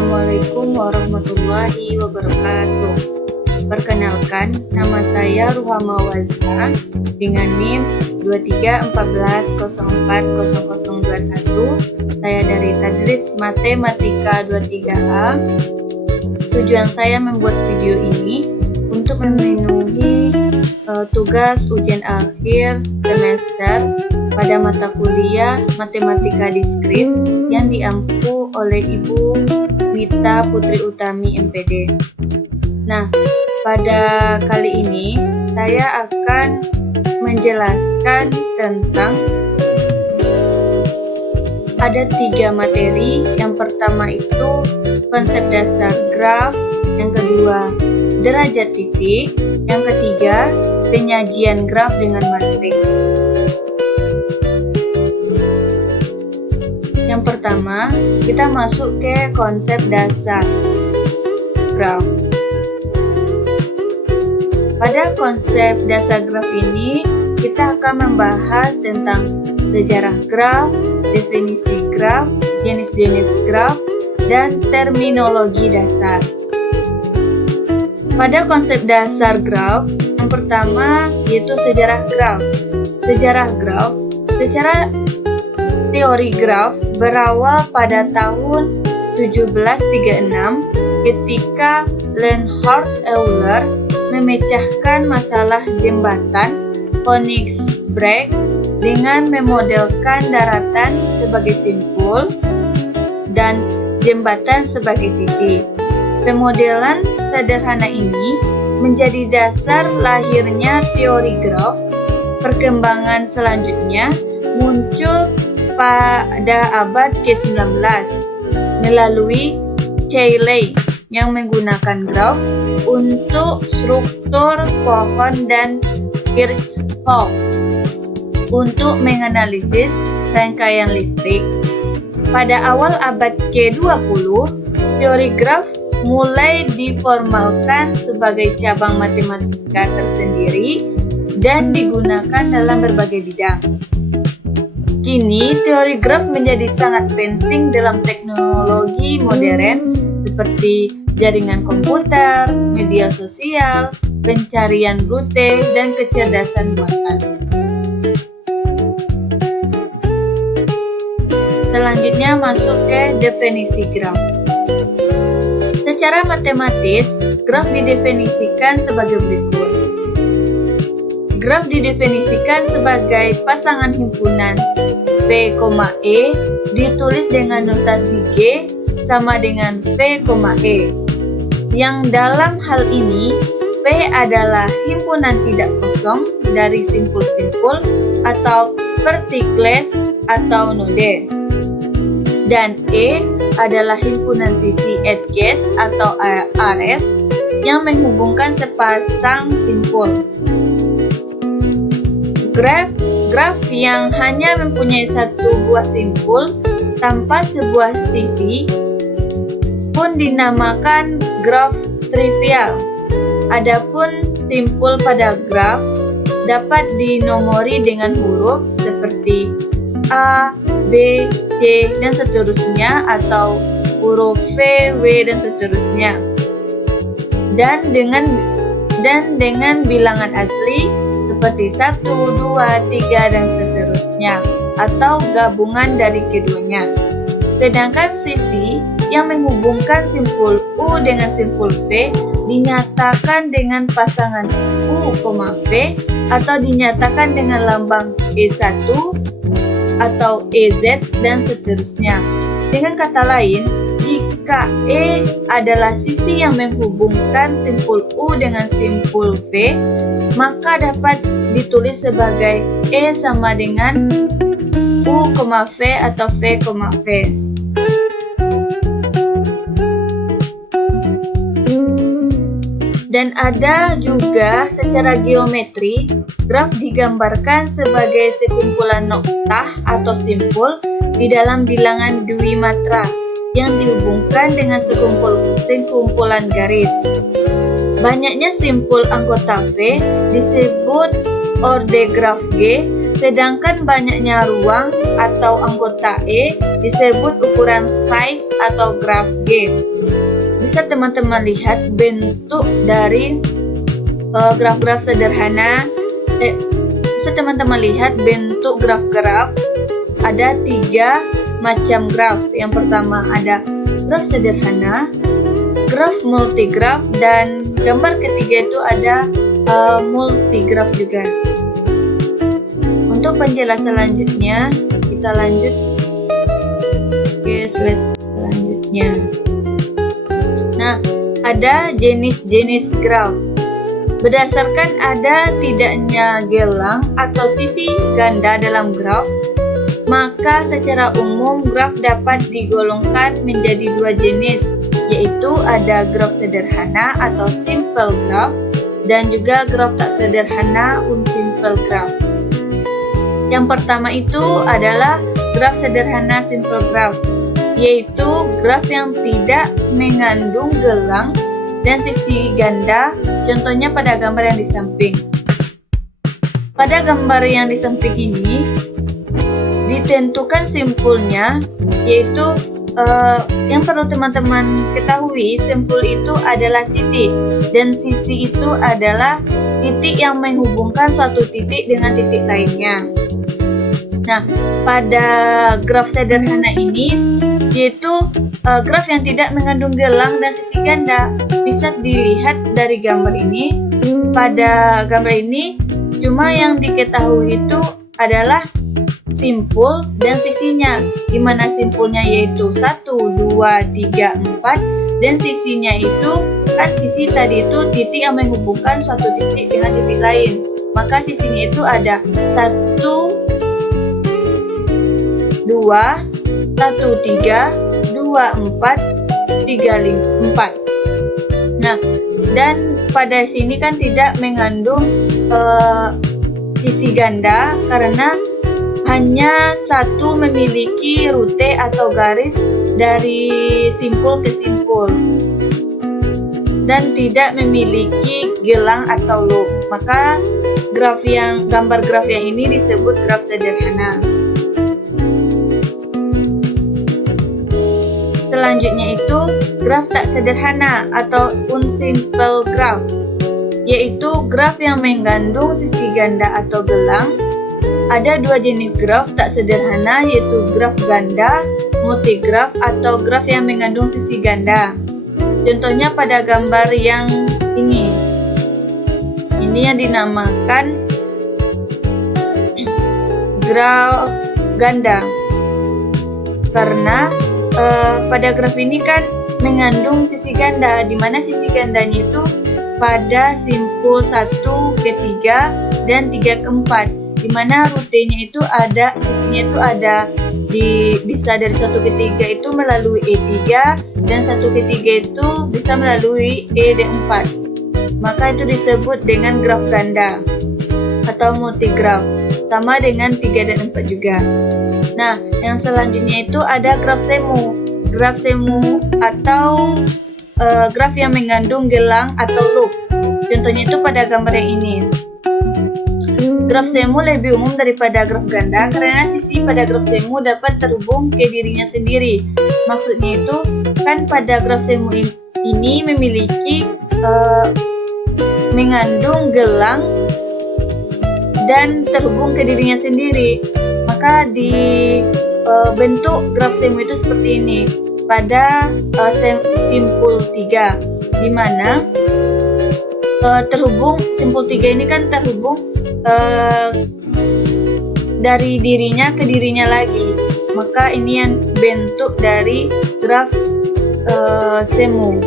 Assalamualaikum warahmatullahi wabarakatuh. Perkenalkan, nama saya Ruhama Wazna dengan NIM 2314040021. Saya dari Tadris Matematika 23A. Tujuan saya membuat video ini untuk memenuhi tugas ujian akhir semester pada mata kuliah Matematika Diskrit yang diampu oleh Ibu Mita Putri Utami MPD. Nah, pada kali ini saya akan menjelaskan tentang ada 3 materi. Yang pertama itu konsep dasar graf, yang kedua derajat titik, yang ketiga penyajian graf dengan matrik. Yang pertama, kita masuk ke konsep dasar graf. Pada konsep dasar graf ini, kita akan membahas tentang sejarah graf, definisi graf, jenis-jenis graf, dan terminologi dasar. Pada konsep dasar graf, yang pertama yaitu sejarah graf. Sejarah graf, secara teori graf berawal pada tahun 1736 ketika Leonhard Euler memecahkan masalah jembatan Königsberg dengan memodelkan daratan sebagai simpul dan jembatan sebagai sisi. Pemodelan sederhana ini menjadi dasar lahirnya teori graf. Perkembangan selanjutnya muncul pada abad ke-19 melalui Cayley yang menggunakan graf untuk struktur pohon dan Kirchhoff untuk menganalisis rangkaian listrik. Pada awal abad ke-20, teori graf mulai diformalkan sebagai cabang matematika tersendiri dan digunakan dalam berbagai bidang. Kini, teori graf menjadi sangat penting dalam teknologi modern seperti jaringan komputer, media sosial, pencarian rute, dan kecerdasan buatan. Selanjutnya masuk ke definisi graf. Secara matematis, graf didefinisikan sebagai berikut. Graf didefinisikan sebagai pasangan himpunan P, E ditulis dengan notasi G sama dengan V, E. Yang dalam hal ini, P adalah himpunan tidak kosong dari simpul-simpul atau particles atau node. Dan E adalah himpunan sisi edges atau ares yang menghubungkan sepasang simpul. Graf yang hanya mempunyai satu buah simpul tanpa sebuah sisi pun dinamakan graf trivial. Adapun simpul pada graf dapat dinomori dengan huruf seperti A, B, C, dan seterusnya, atau huruf V, W, dan seterusnya. Dan dengan bilangan asli seperti 1, 2, 3, dan seterusnya, atau gabungan dari keduanya. Sedangkan sisi yang menghubungkan simpul U dengan simpul V dinyatakan dengan pasangan U, V, atau dinyatakan dengan lambang E1 atau EZ, dan seterusnya. Dengan kata lain, jika E adalah sisi yang menghubungkan simpul U dengan simpul V, maka dapat ditulis sebagai E sama dengan U, V atau V, V. Dan ada juga secara geometri, graf digambarkan sebagai sekumpulan noktah atau simpul di dalam bilangan Dwimatra yang dihubungkan dengan sekumpulan garis. Banyaknya simpul anggota V disebut orde graf G, Sedangkan banyaknya ruang atau anggota E disebut ukuran size atau graf G. Bisa teman-teman lihat bentuk dari graf-graf sederhana. Bisa teman-teman lihat bentuk graf-graf. Ada 3 macam graf. Yang pertama ada graf sederhana, graf multigraf, dan gambar ketiga itu ada multigraf juga. Untuk penjelasan selanjutnya, kita lanjut ke slide selanjutnya. Nah, ada jenis-jenis graf. Berdasarkan ada tidaknya gelang atau sisi ganda dalam graf, maka secara umum graf dapat digolongkan menjadi 2 jenis, yaitu ada graf sederhana atau simple graph dan juga graf tak sederhana simple graph. Yang pertama itu adalah graf sederhana simple graph, yaitu graf yang tidak mengandung gelang dan sisi ganda, contohnya pada gambar yang di samping. Pada gambar yang di samping ini ditentukan simpulnya, yaitu yang perlu teman-teman ketahui, simpul itu adalah titik dan sisi itu adalah titik yang menghubungkan suatu titik dengan titik lainnya. Nah, pada graf sederhana ini yaitu graf yang tidak mengandung gelang dan sisi ganda. Bisa dilihat dari gambar ini. Pada gambar ini cuma yang diketahui itu adalah simpul dan sisinya, di mana simpulnya yaitu 1, 2, 3, 4 dan sisinya itu kan sisi tadi itu titik yang menghubungkan suatu titik dengan titik lain, maka sisinya itu ada 1, 2, 1, 3, 2, 4, 3, 4. Nah, dan pada sini kan tidak mengandung sisi ganda karena hanya satu memiliki rute atau garis dari simpul ke simpul dan tidak memiliki gelang atau loop. Maka gambar graf yang ini disebut graf sederhana. Selanjutnya itu graf tak sederhana atau unsimple graph, yaitu graf yang mengandung sisi ganda atau gelang. Ada 2 jenis graf tak sederhana, yaitu graf ganda, multigraf, atau graf yang mengandung sisi ganda. Contohnya pada gambar yang ini. Ini yang dinamakan graf ganda. Karena pada graf ini kan mengandung sisi ganda, di mana sisi gandanya itu pada simpul 1 ke 3 dan 3 ke 4. Di mana rutenya itu ada, sisinya itu ada bisa dari 1 ke 3 itu melalui E3 dan 1 ke 3 itu bisa melalui E4. Maka itu disebut dengan graf ganda atau multigraf, sama dengan 3 dan 4 juga. Nah, yang selanjutnya itu ada graf semu. Graf semu atau graf yang mengandung gelang atau loop. Contohnya itu pada gambar yang ini. Graf semu lebih umum daripada graf ganda karena sisi pada graf semu dapat terhubung ke dirinya sendiri. Maksudnya itu kan pada graf semu ini memiliki mengandung gelang dan terhubung ke dirinya sendiri. Maka di bentuk graf semu itu seperti ini pada simpul 3, di mana terhubung simpul 3 ini kan terhubung dari dirinya ke dirinya lagi. Maka ini yang bentuk dari graf semu.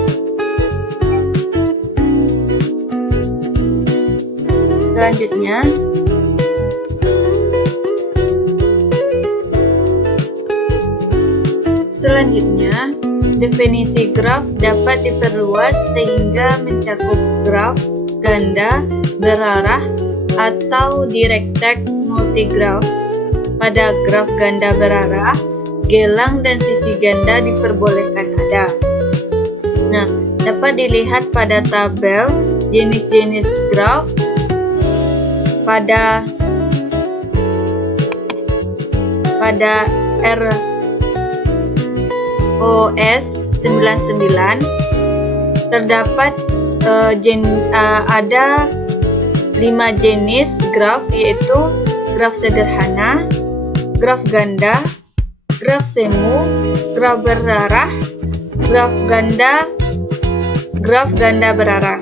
Selanjutnya, definisi graf dapat diperluas sehingga mencakup graf ganda berarah atau direct multigraf. Pada graf ganda berarah, gelang dan sisi ganda diperbolehkan ada. Nah, dapat dilihat pada tabel jenis-jenis graf pada pada ROS 99 terdapat ada 5 jenis graf, yaitu graf sederhana, graf ganda, graf semu, graf berarah, graf ganda berarah.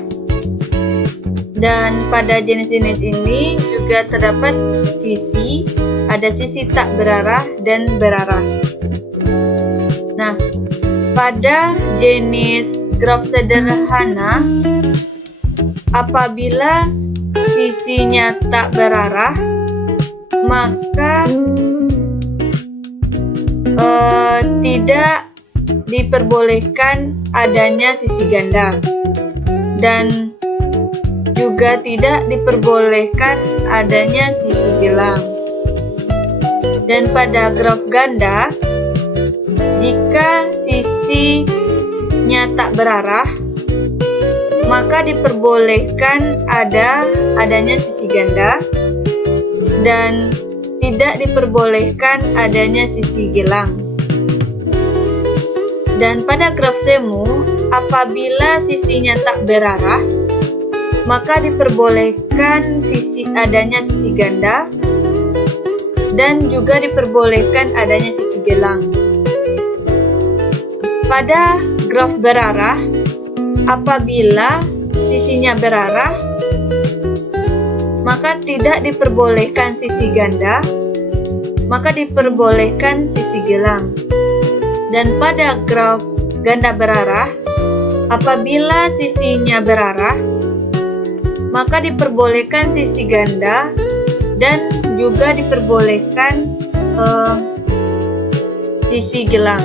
Dan pada jenis-jenis ini juga terdapat sisi, ada sisi tak berarah dan berarah. Nah, pada jenis graf sederhana, apabila sisinya tak berarah, maka tidak diperbolehkan adanya sisi ganda, dan juga tidak diperbolehkan adanya sisi gelang. Dan pada graf ganda, jika sisinya tak berarah, maka diperbolehkan adanya sisi ganda dan tidak diperbolehkan adanya sisi gelang. Dan pada graf semu, apabila sisinya tak berarah, maka diperbolehkan adanya sisi ganda dan juga diperbolehkan adanya sisi gelang. Pada graf berarah, apabila sisinya berarah, maka tidak diperbolehkan sisi ganda, maka diperbolehkan sisi gelang. Dan pada graf ganda berarah, apabila sisinya berarah, maka diperbolehkan sisi ganda dan juga diperbolehkan sisi gelang.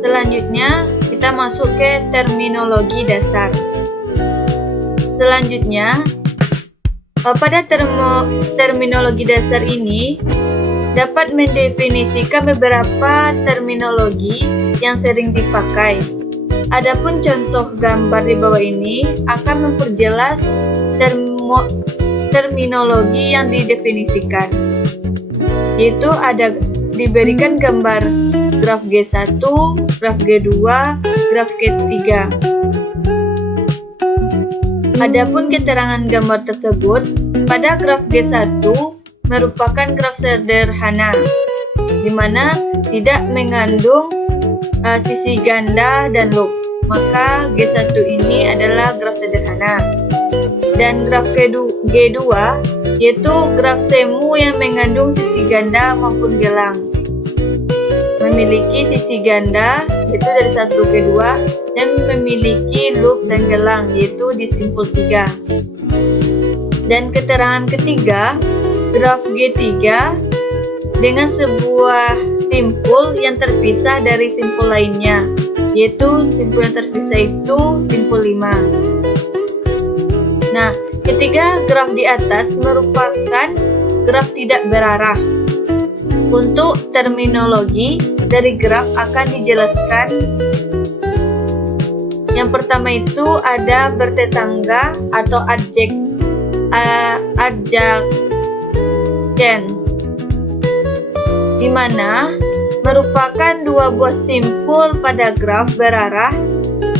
Selanjutnya kita masuk ke terminologi dasar. Selanjutnya, pada terminologi dasar ini dapat mendefinisikan beberapa terminologi yang sering dipakai. Adapun contoh gambar di bawah ini akan memperjelas terminologi yang didefinisikan, yaitu diberikan gambar graf G1, graf G2, graf G3. Adapun keterangan gambar tersebut, pada graf G1 merupakan graf sederhana, di mana tidak mengandung sisi ganda dan loop, maka G1 ini adalah graf sederhana. Dan graf G2 yaitu graf semu yang mengandung sisi ganda maupun gelang, memiliki sisi ganda yaitu dari 1 ke 2 dan memiliki loop dan gelang yaitu di simpul 3. Dan keterangan ketiga, graf G3 dengan sebuah simpul yang terpisah dari simpul lainnya, yaitu simpul yang terpisah itu simpul 5. Nah, ketiga graf di atas merupakan graf tidak berarah. Untuk terminologi dari graf akan dijelaskan. Yang pertama itu ada bertetangga atau adjacent, di mana merupakan dua buah simpul pada graf berarah.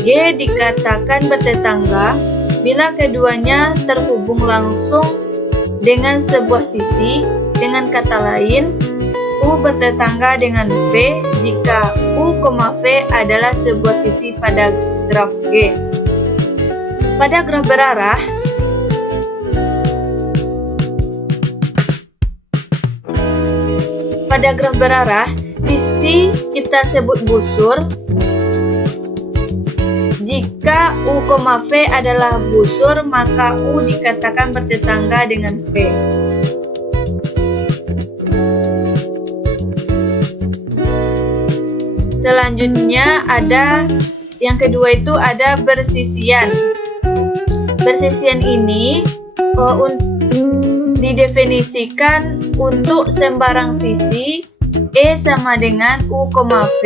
G dikatakan bertetangga bila keduanya terhubung langsung dengan sebuah sisi. Dengan kata lain, U bertetangga dengan V jika U, V adalah sebuah sisi pada graf G. Pada graf berarah, sisi kita sebut busur. Jika U, V adalah busur, maka U dikatakan bertetangga dengan V. Selanjutnya ada yang kedua itu ada bersisian. Bersisian ini didefinisikan untuk sembarang sisi E sama dengan U, V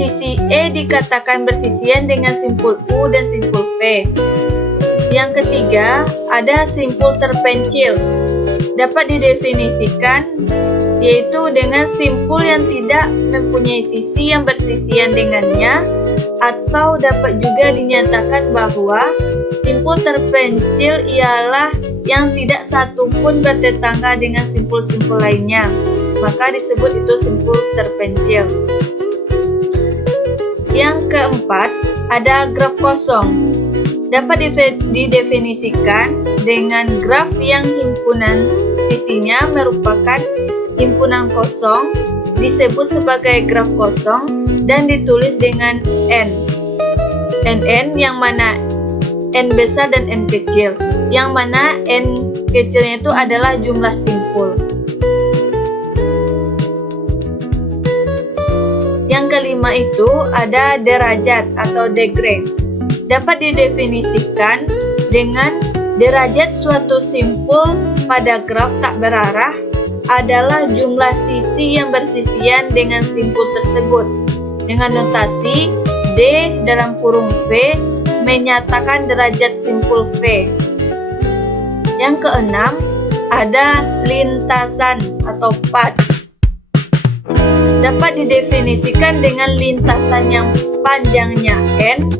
sisi E dikatakan bersisian dengan simpul U dan simpul V. Yang ketiga, ada simpul terpencil. Dapat didefinisikan yaitu dengan simpul yang tidak mempunyai sisi yang bersisian dengannya, atau dapat juga dinyatakan bahwa simpul terpencil ialah yang tidak satu pun bertetangga dengan simpul-simpul lainnya, maka disebut itu simpul terpencil. Yang keempat, ada graf kosong. Dapat didefinisikan dengan graf yang himpunan sisinya merupakan himpunan kosong, disebut sebagai graf kosong dan ditulis dengan N. NN yang mana N besar dan N kecil, yang mana N kecilnya itu adalah jumlah simpul. Yang kelima itu ada derajat atau degree. Dapat didefinisikan dengan derajat suatu simpul pada graf tak berarah adalah jumlah sisi yang bersisian dengan simpul tersebut, dengan notasi D dalam kurung V menyatakan derajat simpul V. Yang keenam, ada lintasan atau pad. Dapat didefinisikan dengan lintasan yang panjangnya N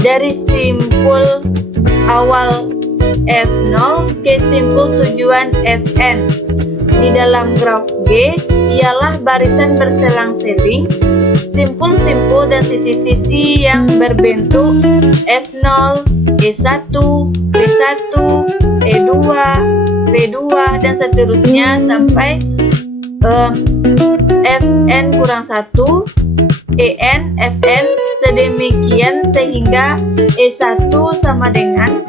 dari simpul awal F0 ke simpul tujuan Fn. Di dalam graf G ialah barisan berselang-seling simpul-simpul dan sisi-sisi yang berbentuk F0, E1, B1, E2, B2 dan seterusnya sampai Fn kurang 1, En, Fn sedemikian sehingga E1 sama dengan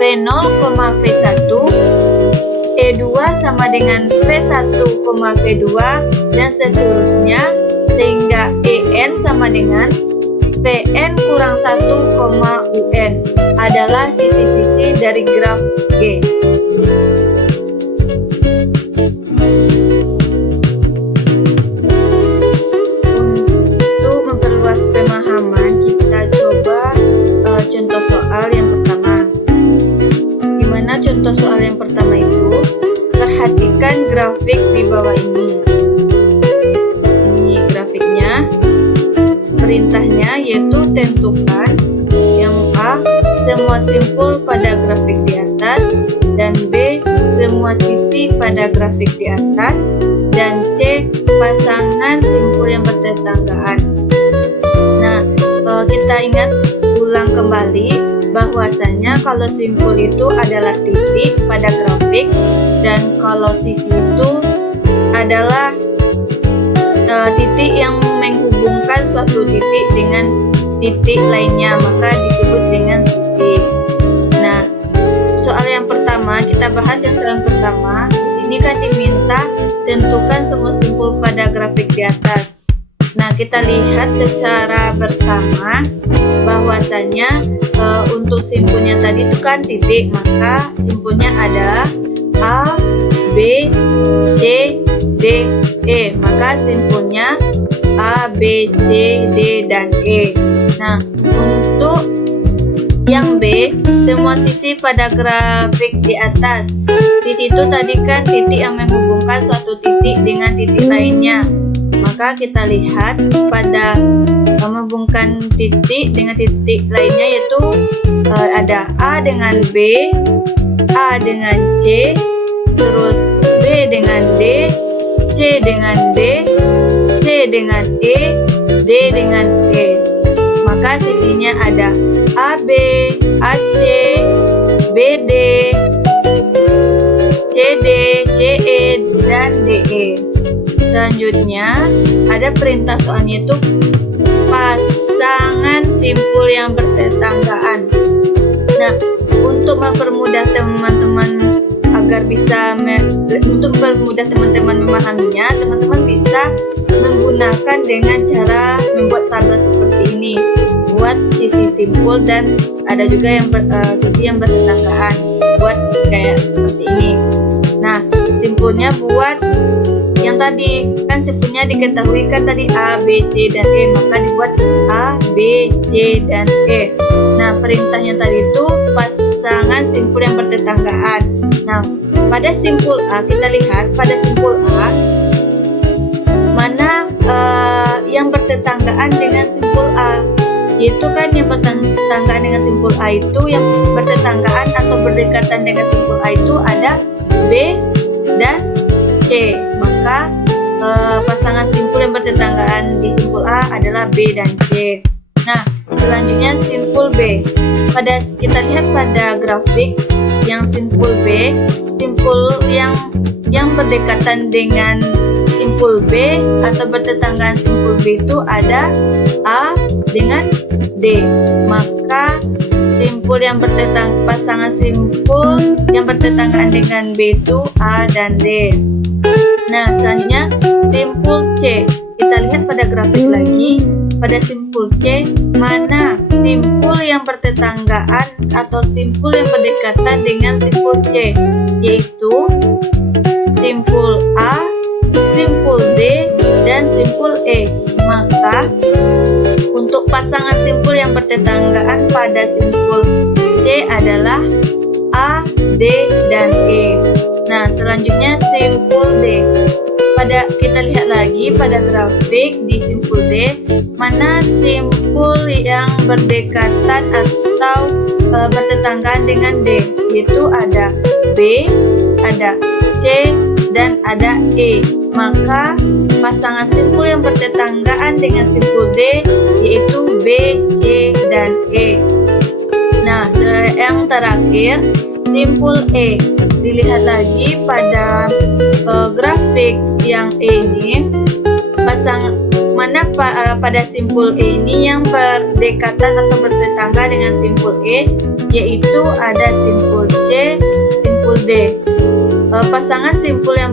V0, V1, E2 sama dengan V1, V2 dan seterusnya sehingga En sama dengan Vn kurang 1, Un adalah sisi-sisi dari graf G. Pemahaman, kita coba contoh soal yang pertama. Gimana contoh soal yang pertama itu? Perhatikan grafik di bawah ini. Ini grafiknya. Perintahnya yaitu tentukan yang A, semua simpul pada grafik di atas, dan B, semua sisi pada grafik di atas, dan C, pasangan simpul yang bertetanggaan. Kita ingat ulang kembali bahwasanya kalau simpul itu adalah titik pada grafik dan kalau sisi itu adalah titik yang menghubungkan suatu titik dengan titik lainnya, maka disebut dengan sisi. Nah, soal yang pertama kita bahas yang soal pertama. Di sini kan diminta tentukan semua simpul pada grafik di atas. Nah, kita lihat secara bersama bahwasanya untuk simpulnya tadi itu kan titik, maka simpulnya ada A, B, C, D, E. Maka simpulnya A, B, C, D, dan E. Nah, untuk yang B, semua sisi pada grafik di atas. Sisi itu tadi kan titik yang menghubungkan suatu titik dengan titik lainnya. Maka kita lihat pada menghubungkan titik dengan titik lainnya yaitu ada A dengan B, A dengan C, terus B dengan D, C dengan D, C dengan E, D dengan E. Maka sisinya ada AB, AC, BD, CD, CE, dan DE. Selanjutnya ada perintah soalnya itu pasangan simpul yang bertetanggaan. Nah, untuk mempermudah teman-teman agar bisa untuk mempermudah teman-teman memahaminya, teman-teman bisa menggunakan dengan cara membuat tabel seperti ini. Buat sisi simpul dan ada juga yang sisi yang bertetanggaan. Buat kayak seperti ini. Nah, simpulnya buat yang tadi kan kan simpulnya diketahui kan tadi A, B, C, dan E, maka dibuat A, B, C, dan E. Nah, perintahnya tadi itu pasangan simpul yang bertetanggaan. Nah, pada simpul A, kita lihat pada simpul A mana yang bertetanggaan dengan simpul A, yaitu kan yang bertetanggaan dengan simpul A itu, yang bertetanggaan atau berdekatan dengan simpul A itu ada B dan C. Maka pasangan simpul yang bertetanggaan di simpul A adalah B dan C. Nah, selanjutnya simpul B. Kita lihat pada grafik yang simpul B, simpul yang berdekatan dengan simpul B atau bertetanggaan simpul B itu ada A dengan D. Maka simpul yang pasangan simpul yang bertetanggaan dengan B itu A dan D. Nah, selanjutnya simpul C. Kita lihat pada grafik lagi. Pada simpul C, mana simpul yang bertetanggaan atau simpul yang berdekatan dengan simpul C, yaitu simpul A, simpul D, dan simpul E. Maka untuk pasangan simpul yang bertetanggaan pada simpul C adalah A, D, dan E. Nah, selanjutnya simpul D. Kita lihat lagi pada grafik di simpul D, mana simpul yang berdekatan atau bertetanggaan dengan D, yaitu ada B, ada C, dan ada E. Maka pasangan simpul yang bertetanggaan dengan simpul D yaitu B, C, dan E. Nah, yang terakhir simpul E. Dilihat lagi pada grafik yang E ini, pada simpul E ini yang berdekatan atau bertetangga dengan simpul E, yaitu ada simpul C, simpul D. Pasangan simpul yang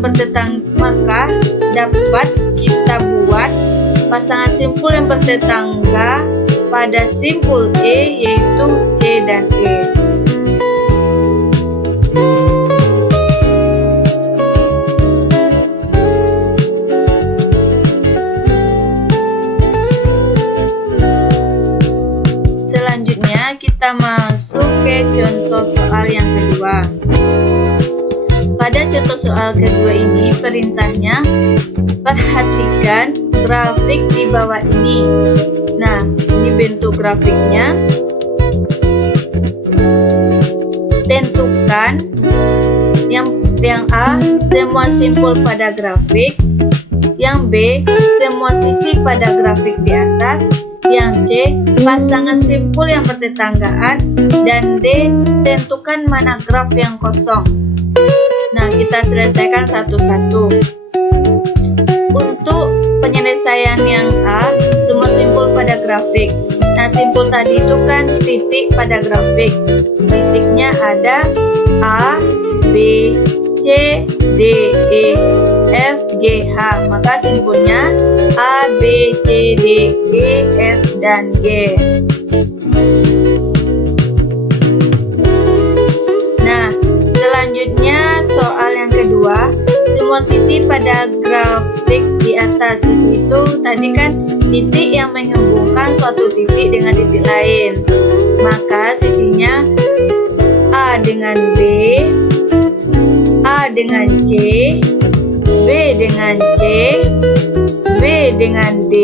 maka dapat kita buat pasangan simpul yang bertetangga pada simpul E, yaitu C dan E. Kita masuk ke contoh soal yang kedua. Pada contoh soal kedua ini, perintahnya perhatikan grafik di bawah ini. Nah, ini bentuk grafiknya. Tentukan yang A, semua simpul pada grafik. Yang B, semua sisi pada grafik di atas. Yang C, pasangan simpul yang bertetanggaan. Dan D, tentukan mana graf yang kosong. Nah, kita selesaikan satu-satu. Untuk penyelesaian yang A, semua simpul pada grafik. Nah, simpul tadi itu kan titik pada grafik. Titiknya ada A, B, C, D, E, F, G, H. Maka simpulnya A, B, C, D, E, F, dan G. Nah, selanjutnya soal yang kedua. Semua sisi pada grafik di atas. Sisi itu tadi kan titik yang menghubungkan suatu titik dengan titik lain. Maka sisinya A dengan B, A dengan C, B dengan C, B dengan D,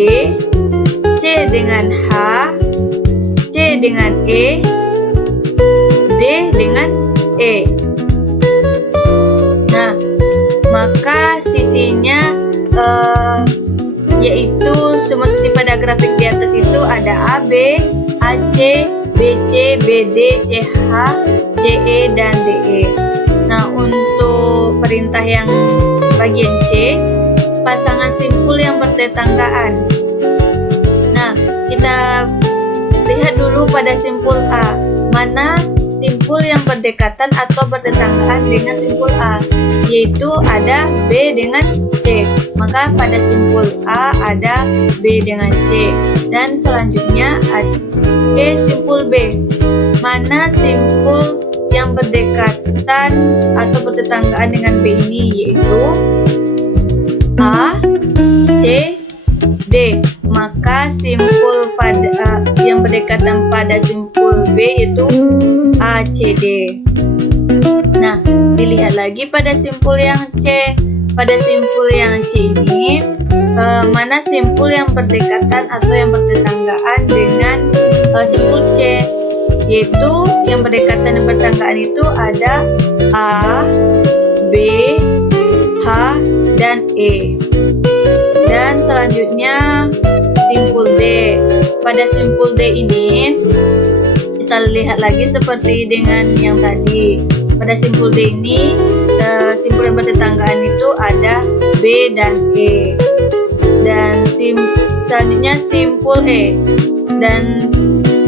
C dengan H, C dengan E, D dengan E. Nah, maka sisinya yaitu semua sisi pada grafik di atas itu ada AB, AC, BC, BD, CH, CE, dan DE. Nah, untuk perintah yang bagian C, pasangan simpul yang bertetanggaan. Nah, kita lihat dulu pada simpul A, mana simpul yang berdekatan atau bertetanggaan dengan simpul A, yaitu ada B dengan C. Maka pada simpul A ada B dengan C. Dan selanjutnya ada simpul B, mana simpul yang berdekatan atau bertetanggaan dengan B ini, yaitu A, C, D. Maka simpul yang berdekatan pada simpul B itu A, C, D. Nah, dilihat lagi pada simpul yang C. Pada simpul yang C ini, mana simpul yang berdekatan atau yang bertetanggaan dengan simpul C? Yaitu yang berdekatan dan bertetanggaan itu ada A, B, H, dan E. Dan selanjutnya simpul D. Pada simpul D ini kita lihat lagi seperti dengan yang tadi. Pada simpul D ini simpul yang bertetanggaan itu ada B dan E. Dan selanjutnya simpul E. Dan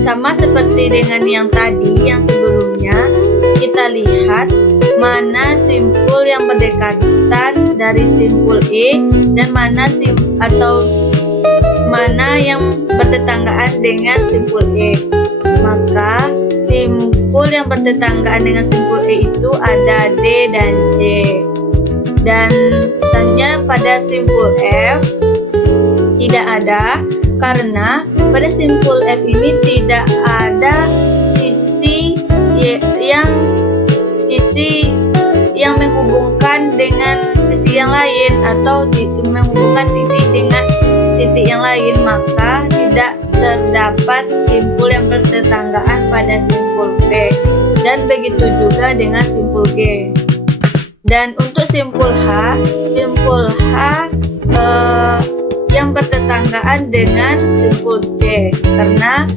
sama seperti dengan yang tadi, yang sebelumnya, kita lihat mana simpul yang berdekatan dari simpul E dan mana yang bertetanggaan dengan simpul E. Maka simpul yang bertetanggaan dengan simpul E itu ada D dan C. Dan selanjutnya pada simpul F tidak ada, karena pada simpul F ini tidak ada sisi yang menghubungkan dengan sisi yang lain atau menghubungkan titik dengan titik yang lain, maka tidak terdapat simpul yang bertetanggaan pada simpul B. Dan begitu juga dengan simpul G. Dan untuk simpul H yang bertetanggaan dengan simpul C, karena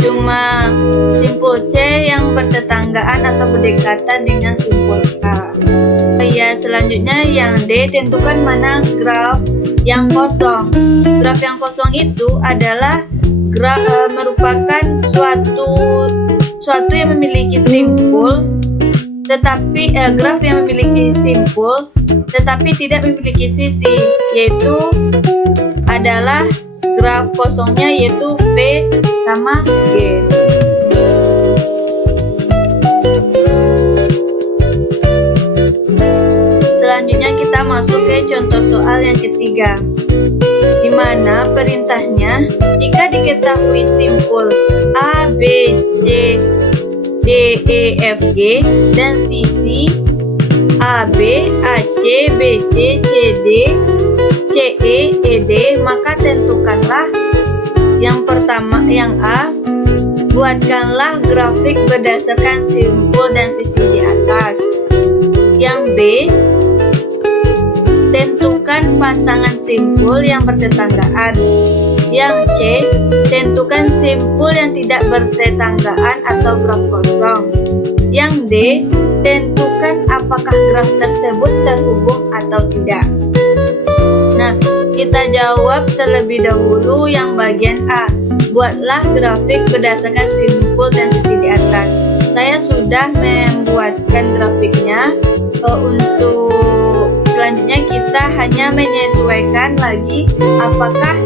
cuma simpul C yang bertetanggaan atau berdekatan dengan simpul K. Ya, selanjutnya yang D, tentukan mana graf yang kosong. Graf yang kosong itu adalah merupakan suatu yang memiliki simpul, tetapi graf yang memiliki simpul tetapi tidak memiliki sisi, yaitu adalah graf kosongnya, yaitu V sama G. Selanjutnya kita masuk ke contoh soal yang ketiga, di mana perintahnya jika diketahui simpul A, B, C, D, E, F, G dan sisi AB, AC, BC, CD, CE, ED, maka tentukanlah yang pertama, yang A, buatkanlah grafik berdasarkan simpul dan sisi di atas. Yang B, tentukan pasangan simpul yang bertetanggaan. Yang C, tentukan simpul yang tidak bertetanggaan atau graf kosong. Yang D, tentukan apakah graf tersebut terhubung atau tidak. Nah, kita jawab terlebih dahulu yang bagian A. Buatlah grafik berdasarkan simpul dan sisi di atas. Saya sudah membuatkan grafiknya. Untuk selanjutnya kita hanya menyesuaikan lagi apakah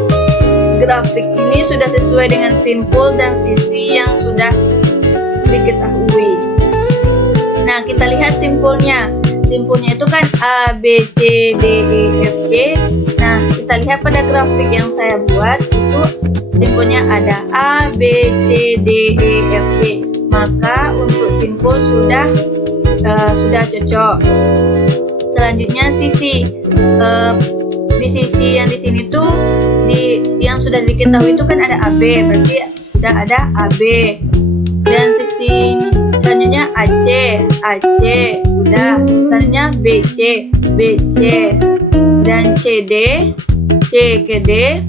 grafik ini sudah sesuai dengan simpul dan sisi yang sudah diketahui. Nah, kita lihat simpulnya. Simpulnya itu kan A, B, C, D, E, F, G. Nah, kita lihat pada grafik yang saya buat itu simpulnya ada A, B, C, D, E, F, G. Maka untuk simpul sudah cocok. Selanjutnya sisi. Di sisi yang di sini tuh yang sudah diketahui itu kan ada AB, berarti sudah ada AB. Dan sisi selanjutnya AC udah. Selanjutnya BC, dan CD, C ke D,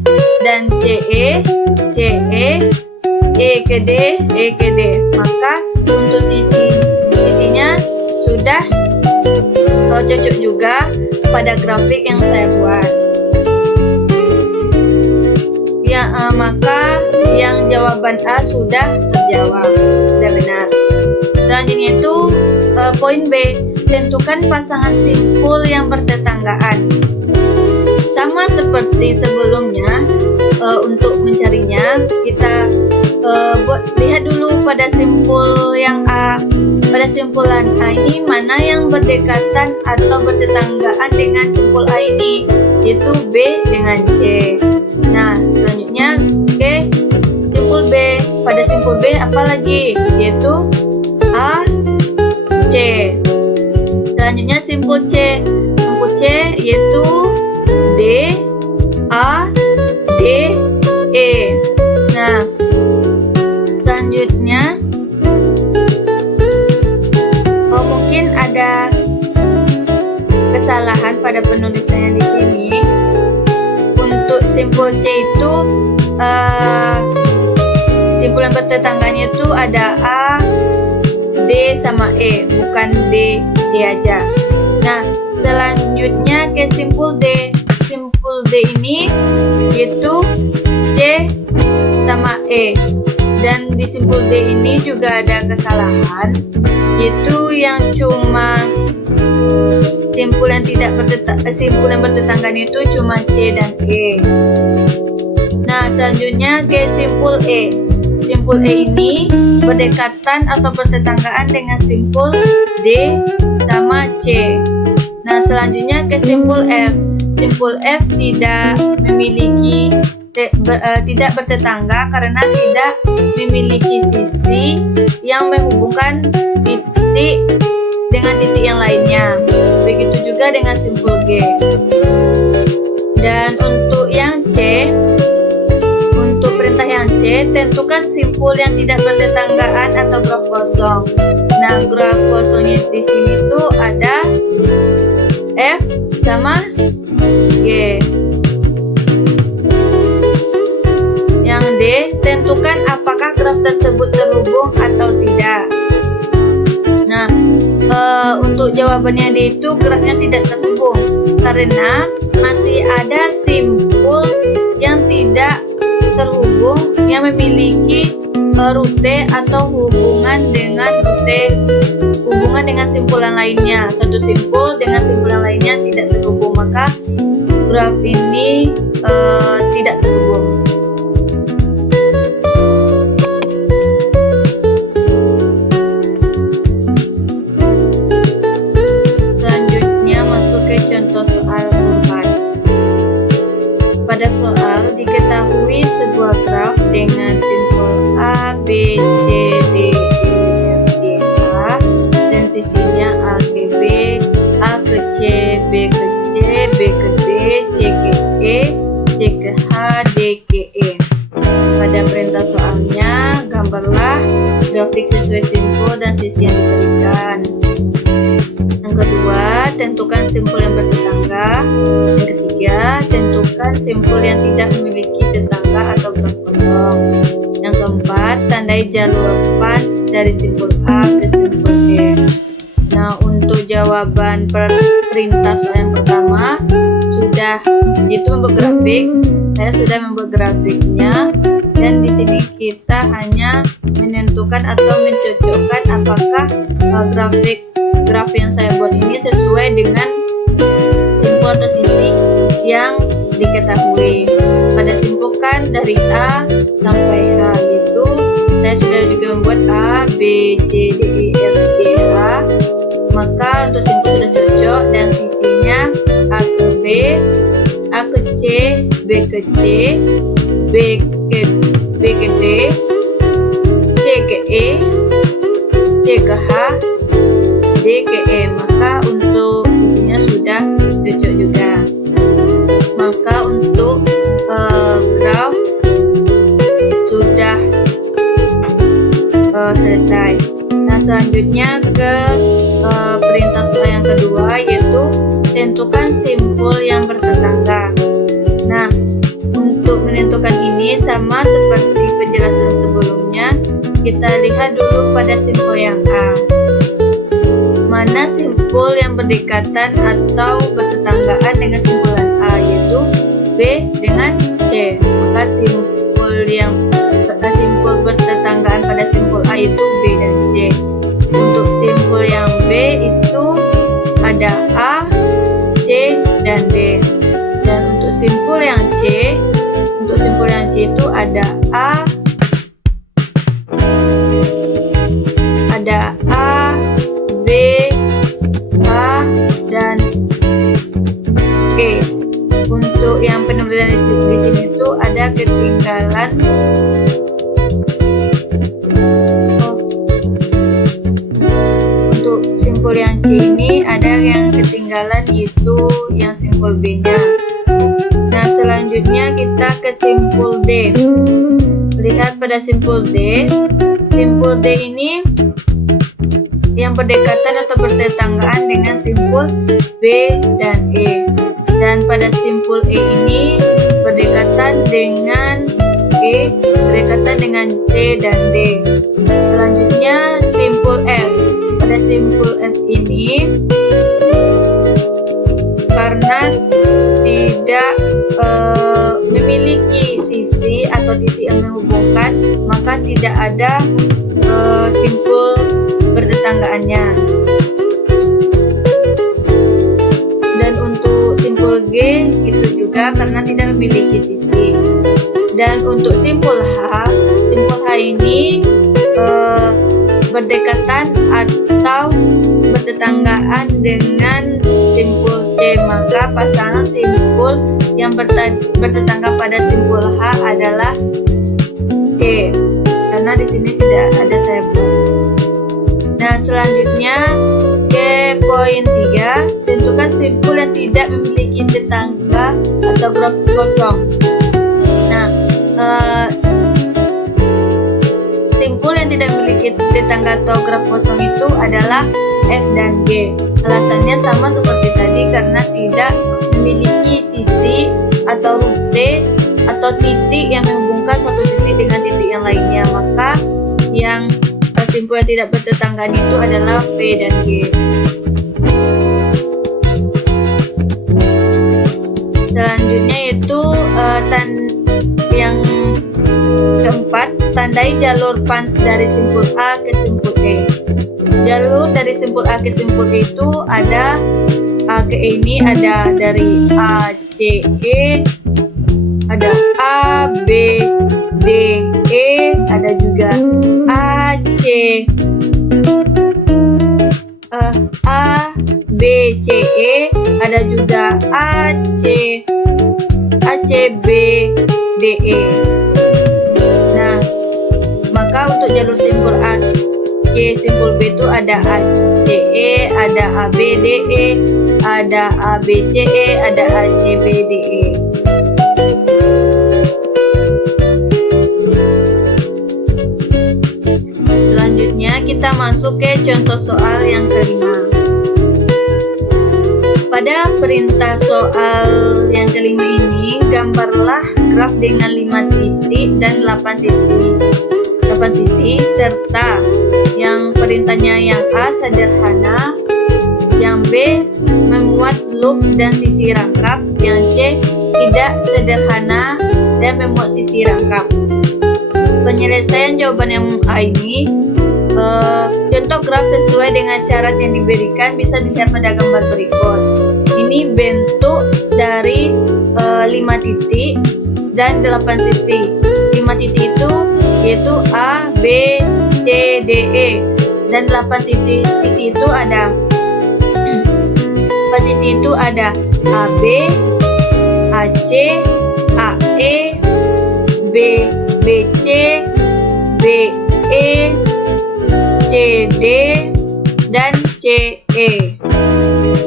dan CE, E ke D. Maka untuk sisinya sudah cocok juga pada grafik yang saya buat. Ya, maka yang jawaban A sudah terjawab, sudah benar. Selanjutnya itu poin B, tentukan pasangan simpul yang bertetanggaan. Sama seperti sebelumnya, untuk mencarinya kita lihat dulu pada simpul yang A. pada simpulan A ini mana yang berdekatan atau bertetanggaan dengan simpul A ini, yaitu B dengan C. Nah, selanjutnya ke simpul B. Pada simpul B apa lagi? Yaitu A, C. Selanjutnya simpul C. Simpul C yaitu D, A, D, E. Nah, selanjutnya mungkin ada kesalahan pada penulisannya di sini. Untuk simpul C itu simpulan bertetangganya itu ada A, D sama E, bukan D aja. Nah, selanjutnya ke simpul D. Simpul D ini yaitu C sama E. Dan di simpul D ini juga ada kesalahan, yaitu yang cuma simpulan bertetangga itu cuma C dan E. Nah, selanjutnya ke simpul E. Simpul E ini berdekatan atau bertetanggaan dengan simpul D sama C. Nah, selanjutnya ke simpul F. Simpul F tidak bertetangga karena tidak memiliki sisi yang menghubungkan titik dengan titik yang lainnya. Begitu juga dengan simpul G. Dan untuk yang C, untuk perintah yang C, tentukan simpul yang tidak bertetanggaan atau graf kosong. Nah, graf kosongnya di sini tuh ada F sama G. Yang D, tentukan apakah graf tersebut terhubung atau tidak. Nah, untuk jawabannya D itu grafnya tidak terhubung karena masih ada simpul yang tidak terhubung yang memiliki rute atau hubungan dengan simpulan lainnya. Suatu simpul dengan simpulan lainnya tidak terhubung, maka graf ini tidak terhubung. Selanjutnya masuk ke contoh soal 4. Pada soal diketahui sebuah graf dengan simpul A, B, C, D, E, F, G, H dan sisinya A ke B, A ke C, B ke D, B ke D, C ke E, C ke H, D ke E. Pada perintah soalnya, gambarlah grafik sesuai simpul dan sisi yang diberikan. Yang kedua, tentukan simpul yang bertetangga. Yang ketiga, tentukan simpul yang tidak memiliki tetangga atau graf kosong. Yang keempat, tandai jalur pas dari simpul A ke simpul D. Nah, untuk jawaban perintah soal yang pertama sudah itu membuat grafik. Saya sudah membuat grafiknya, dan di sini kita hanya menentukan atau mencocokkan apakah graf yang saya buat ini sesuai dengan simpul atau sisi yang diketahui. Pada simpulkan dari A sampai H itu saya sudah juga membuat A, B, C, D, E, F, G, H. Maka untuk simpul sudah cocok dan sisinya A ke B, A ke C, B ke C, B ke D, C ke E, C ke H, D ke E. Maka untuk sisinya sudah cocok juga. Maka untuk graf sudah selesai. Nah, selanjutnya ke perintah soal yang kedua, yaitu tentukan simpul yang bertetangga. Nah, untuk menentukan ini sama seperti penjelasan sebelumnya, kita lihat dulu pada simpul yang A. Mana simpul yang berdekatan atau bertetanggaan dengan simpulan A, yaitu B dengan C. Maka simpul bertetanggaan pada simpul A itu B dan C. Untuk simpul yang B itu ada A, C, dan D. Dan untuk simpul yang C itu ada A, ketinggalan. Untuk simpul yang C ini ada yang ketinggalan, yaitu yang simpul B-nya. Nah, selanjutnya kita ke simpul D. Lihat pada simpul D. Simpul D ini yang berdekatan atau bertetanggaan dengan simpul B dan E. Dan pada simpul E ini berdekatan dengan E, berdekatan dengan C dan D. Selanjutnya simpul F. Pada simpul F ini karena tidak memiliki sisi atau titik yang menghubungkan, maka tidak ada simpul bertetanggaannya. Dan untuk simpul G itu juga karena tidak memiliki sisi. Dan untuk simpul H ini berdekatan atau bertetanggaan dengan simpul C, maka pasangan simpul yang bertetangga pada simpul H adalah C, karena di sini sudah ada saya buat. Nah, selanjutnya ke poin 3, tentukan simpul yang tidak memiliki tetangga atau graf kosong. Nah, simpul yang tidak memiliki tetangga atau graf kosong itu adalah F dan G. Alasannya sama seperti tadi, karena tidak memiliki sisi atau rute atau titik yang menghubungkan suatu titik dengan titik yang lainnya, maka yang simpul yang tidak bertetanggaan itu adalah P dan G. Selanjutnya yaitu yang keempat, tandai jalur pans dari simpul A ke simpul E. Jalur dari simpul A ke simpul E itu ada A ke E ini ada dari A, C, E, ada A, B, D, E, ada juga A, C, A, B, C, E, ada juga A, C, B, D, E. Nah, maka untuk jalur simpul A, C, simpul B itu ada A, C, E, ada A, B, D, E, ada A, B, C, E, ada A, C, B, D, E. Selanjutnya kita masuk ke contoh soal yang kelima. Pada perintah soal yang kelima ini, gambarlah graf dengan 5 titik dan 8 sisi serta yang perintahnya yang A sederhana, yang B memuat loop dan sisi rangkap, yang C tidak sederhana dan memuat sisi rangkap. Penyelesaian jawaban yang A ini, contoh graf sesuai dengan syarat yang diberikan bisa dilihat pada gambar berikut. Ini bentuk dari 5 titik dan 8 sisi. 5 titik itu yaitu A, B, C, D, E, dan 8 sisi itu ada AB, AC, AE, BC, BE, CD, dan CE.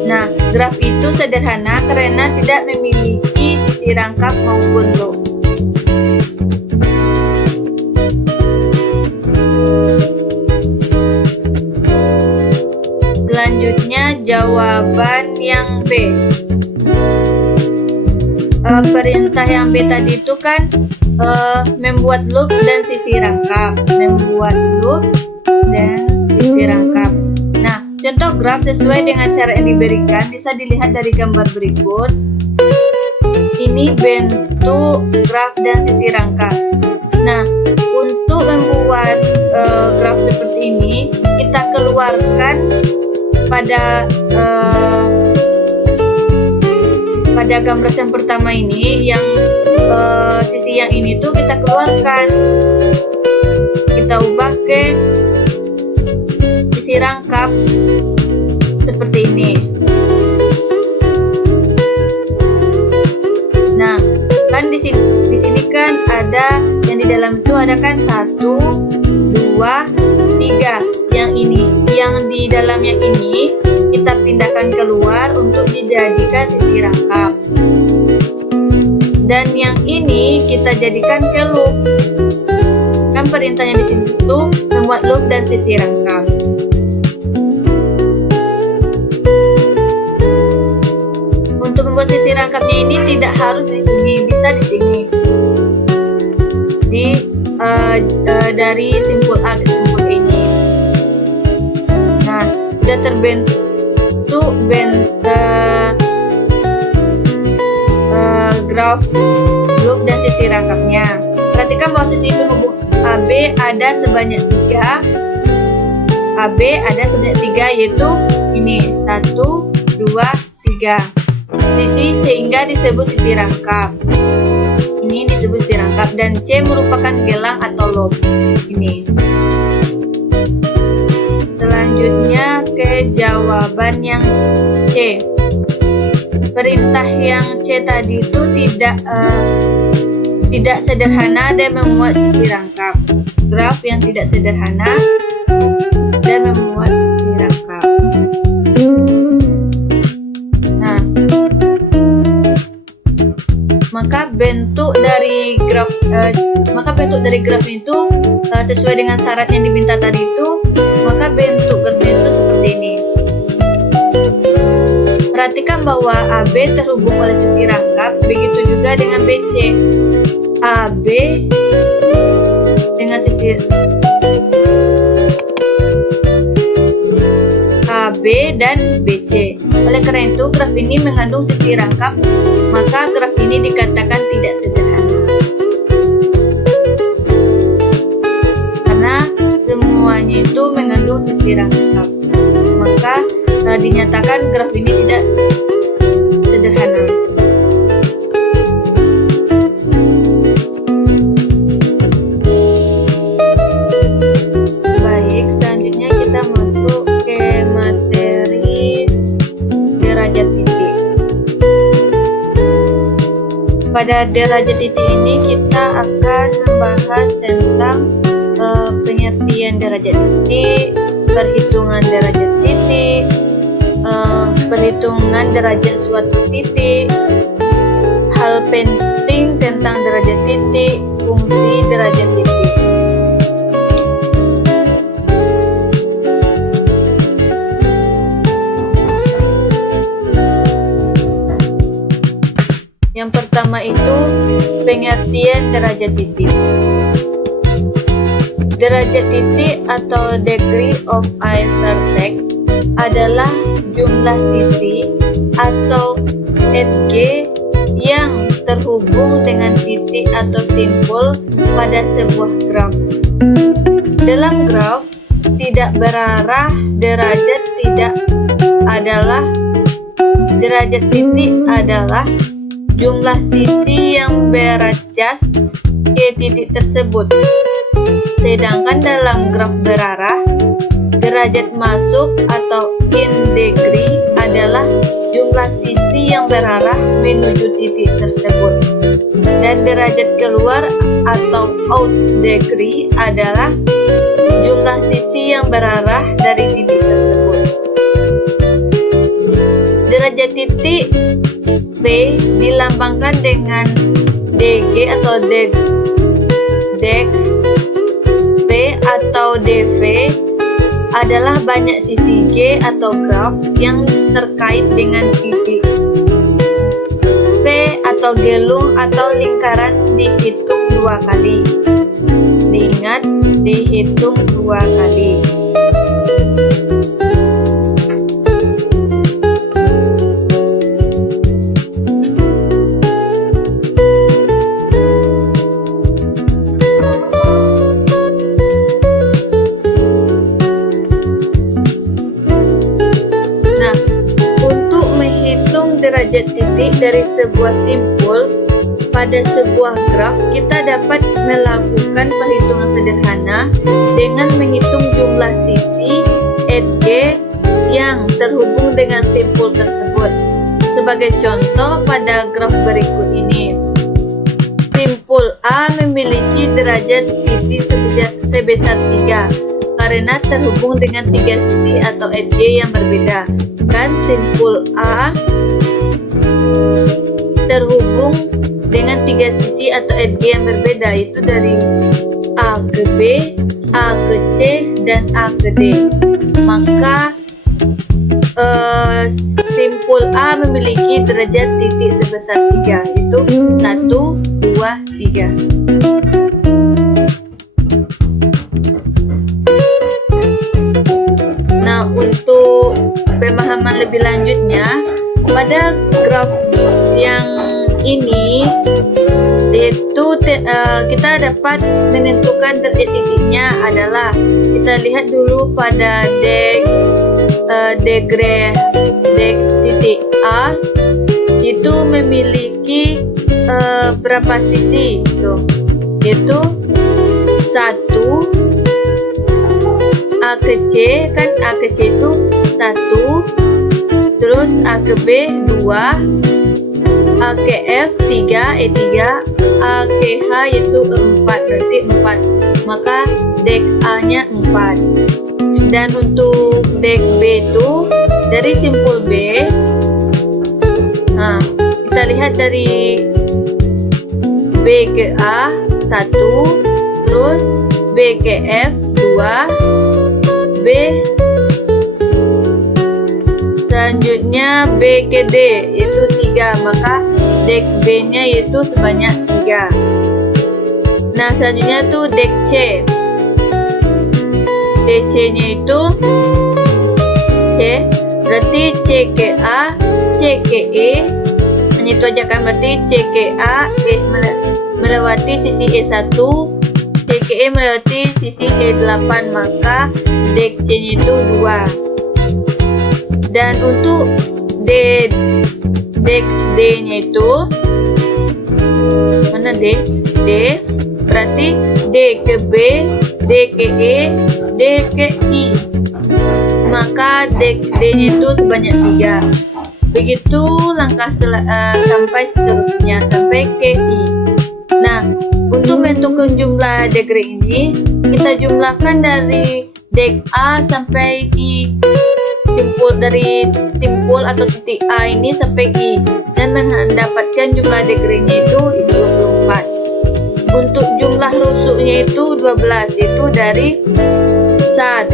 Nah, graf itu sederhana karena tidak memiliki sisi rangkap maupun loop. Selanjutnya jawaban yang B. Perintah yang B tadi itu kan membuat loop dan sisi rangkap, Nah, contoh graf sesuai dengan syarat yang diberikan bisa dilihat dari gambar berikut. Ini bentuk graf dan sisi rangkap. Nah, untuk membuat graf seperti ini, kita keluarkan pada gambar yang pertama ini, yang sisi yang ini tuh kita keluarkan, kita ubah ke sisi rangkap seperti ini. Nah, kan di sini kan ada ada yang di dalam itu ada kan 1, 2, 3. Yang ini, yang di dalamnya ini kita pindahkan keluar untuk dijadikan sisi rangkap. Dan yang ini kita jadikan ke loop. Kan perintahnya di sini itu membuat loop dan sisi rangkap. Untuk membuat sisi rangkapnya ini tidak harus di sini, bisa di sini. Dari simpul A ke simpul ini. Nah, sudah terbentuk graf loop dan sisi rangkapnya. Perhatikan bahwa sisi penghubung AB ada sebanyak 3. AB ada sebanyak 3, yaitu ini 1, 2, 3 sisi, sehingga disebut sisi rangkap. Ini disebut sisi rangkap, dan C merupakan gelang atau loop. Ini. Selanjutnya ke jawaban yang C. Perintah yang C tadi itu tidak sederhana dan memuat sisi rangkap. Graf yang tidak sederhana dan memuat sisi rangkap. Nah, maka bentuk dari graf itu sesuai dengan syarat yang diminta tadi itu, maka bentuk grafnya itu seperti ini. Perhatikan bahwa AB terhubung oleh sisi rangkap, begitu juga dengan BC. AB dengan sisi AB dan BC. Oleh karena itu, graf ini mengandung sisi rangkap, maka graf ini dikatakan tidak sederhana. Karena semuanya itu mengandung sisi rangkap, maka dinyatakan graf ini tidak sederhana. Baik, selanjutnya kita masuk ke materi derajat titik. Pada derajat titik ini kita akan membahas tentang pengertian derajat titik, perhitungan derajat titik, perhitungan derajat suatu titik, hal penting tentang derajat titik, fungsi derajat titik. Yang pertama itu pengertian derajat titik. Derajat titik atau degree of a vertex adalah jumlah sisi atau edge yang terhubung dengan titik atau simpul pada sebuah graf. Dalam graf tidak berarah, derajat titik adalah jumlah sisi yang berajas ke titik tersebut. Sedangkan dalam graf berarah, derajat masuk atau in degree adalah jumlah sisi yang berarah menuju titik tersebut. Dan derajat keluar atau out degree adalah jumlah sisi yang berarah dari titik tersebut. Derajat titik P dilambangkan dengan DG atau deg, P atau DV adalah banyak sisi G atau graf yang terkait dengan titik. P atau gelung atau lingkaran dihitung 2 kali. Diingat, dihitung 2 kali. Derajat titik dari sebuah simpul pada sebuah graf, kita dapat melakukan perhitungan sederhana dengan menghitung jumlah sisi edge yang terhubung dengan simpul tersebut. Sebagai contoh pada graf berikut ini, simpul A memiliki derajat titik sebesar 3 karena terhubung dengan 3 sisi atau edge yang berbeda. Kan simpul A terhubung dengan 3 sisi atau edge yang berbeda, yaitu dari A ke B, A ke C, dan A ke D. Maka simpul A memiliki derajat titik sebesar 3, yaitu 1, 2, 3. Nah, untuk pemahaman lebih lanjutnya, pada graf yang ini yaitu kita dapat menentukan derajat titiknya adalah, kita lihat dulu pada degree titik A itu memiliki berapa sisi tuh, yaitu 1 A ke C, kan A ke C itu 1, terus A ke B 2, A ke F 3, E 3, A ke H yaitu 4, berarti 4, maka dek A nya 4. Dan untuk dek B itu dari simpul B, nah kita lihat dari B ke A 1, terus B ke F 2, B selanjutnya B ke D yaitu 3, maka dek B nya yaitu sebanyak 3. Nah, selanjutnya tuh dek C, DC nya itu C, berarti C ke A, C ke E, hanya itu aja kan, berarti C ke A melewati sisi E1, C ke E melewati sisi E8, maka dek C nya itu 2. Dan untuk dek D nya itu mana D? D berarti D ke B, D ke E, D ke I, maka dek D nya itu sebanyak 3. Begitu langkah sampai seterusnya sampai ke I. Nah, untuk menentukan jumlah degree ini, kita jumlahkan dari dek A sampai I, dari timpul atau titik A ini sampai I, dan mendapatkan jumlah degree-nya itu 24. Untuk jumlah rusuknya itu 12, itu dari 1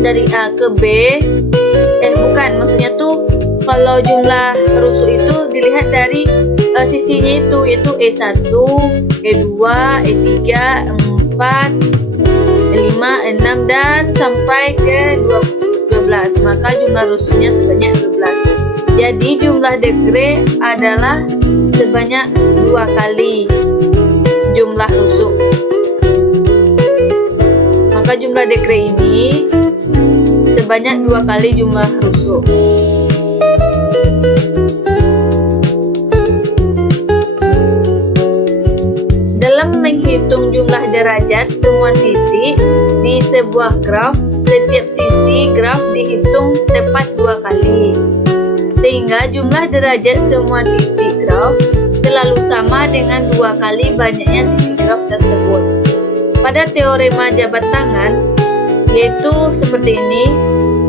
dari A ke B, maksudnya tuh kalau jumlah rusuk itu dilihat dari sisinya itu, yaitu E1, E2, E3, E4, E5, E6 dan sampai ke 12, maka jumlah rusuknya sebanyak 12. Jadi jumlah degree adalah sebanyak 2 kali jumlah rusuk. Maka jumlah degree ini sebanyak 2 kali jumlah rusuk. Dalam menghitung jumlah derajat semua titik di sebuah graf, setiap sisi graf dihitung tepat 2 kali, sehingga jumlah derajat semua titik graf selalu sama dengan 2 kali banyaknya sisi graf tersebut. Pada teorema jabat tangan, yaitu seperti ini,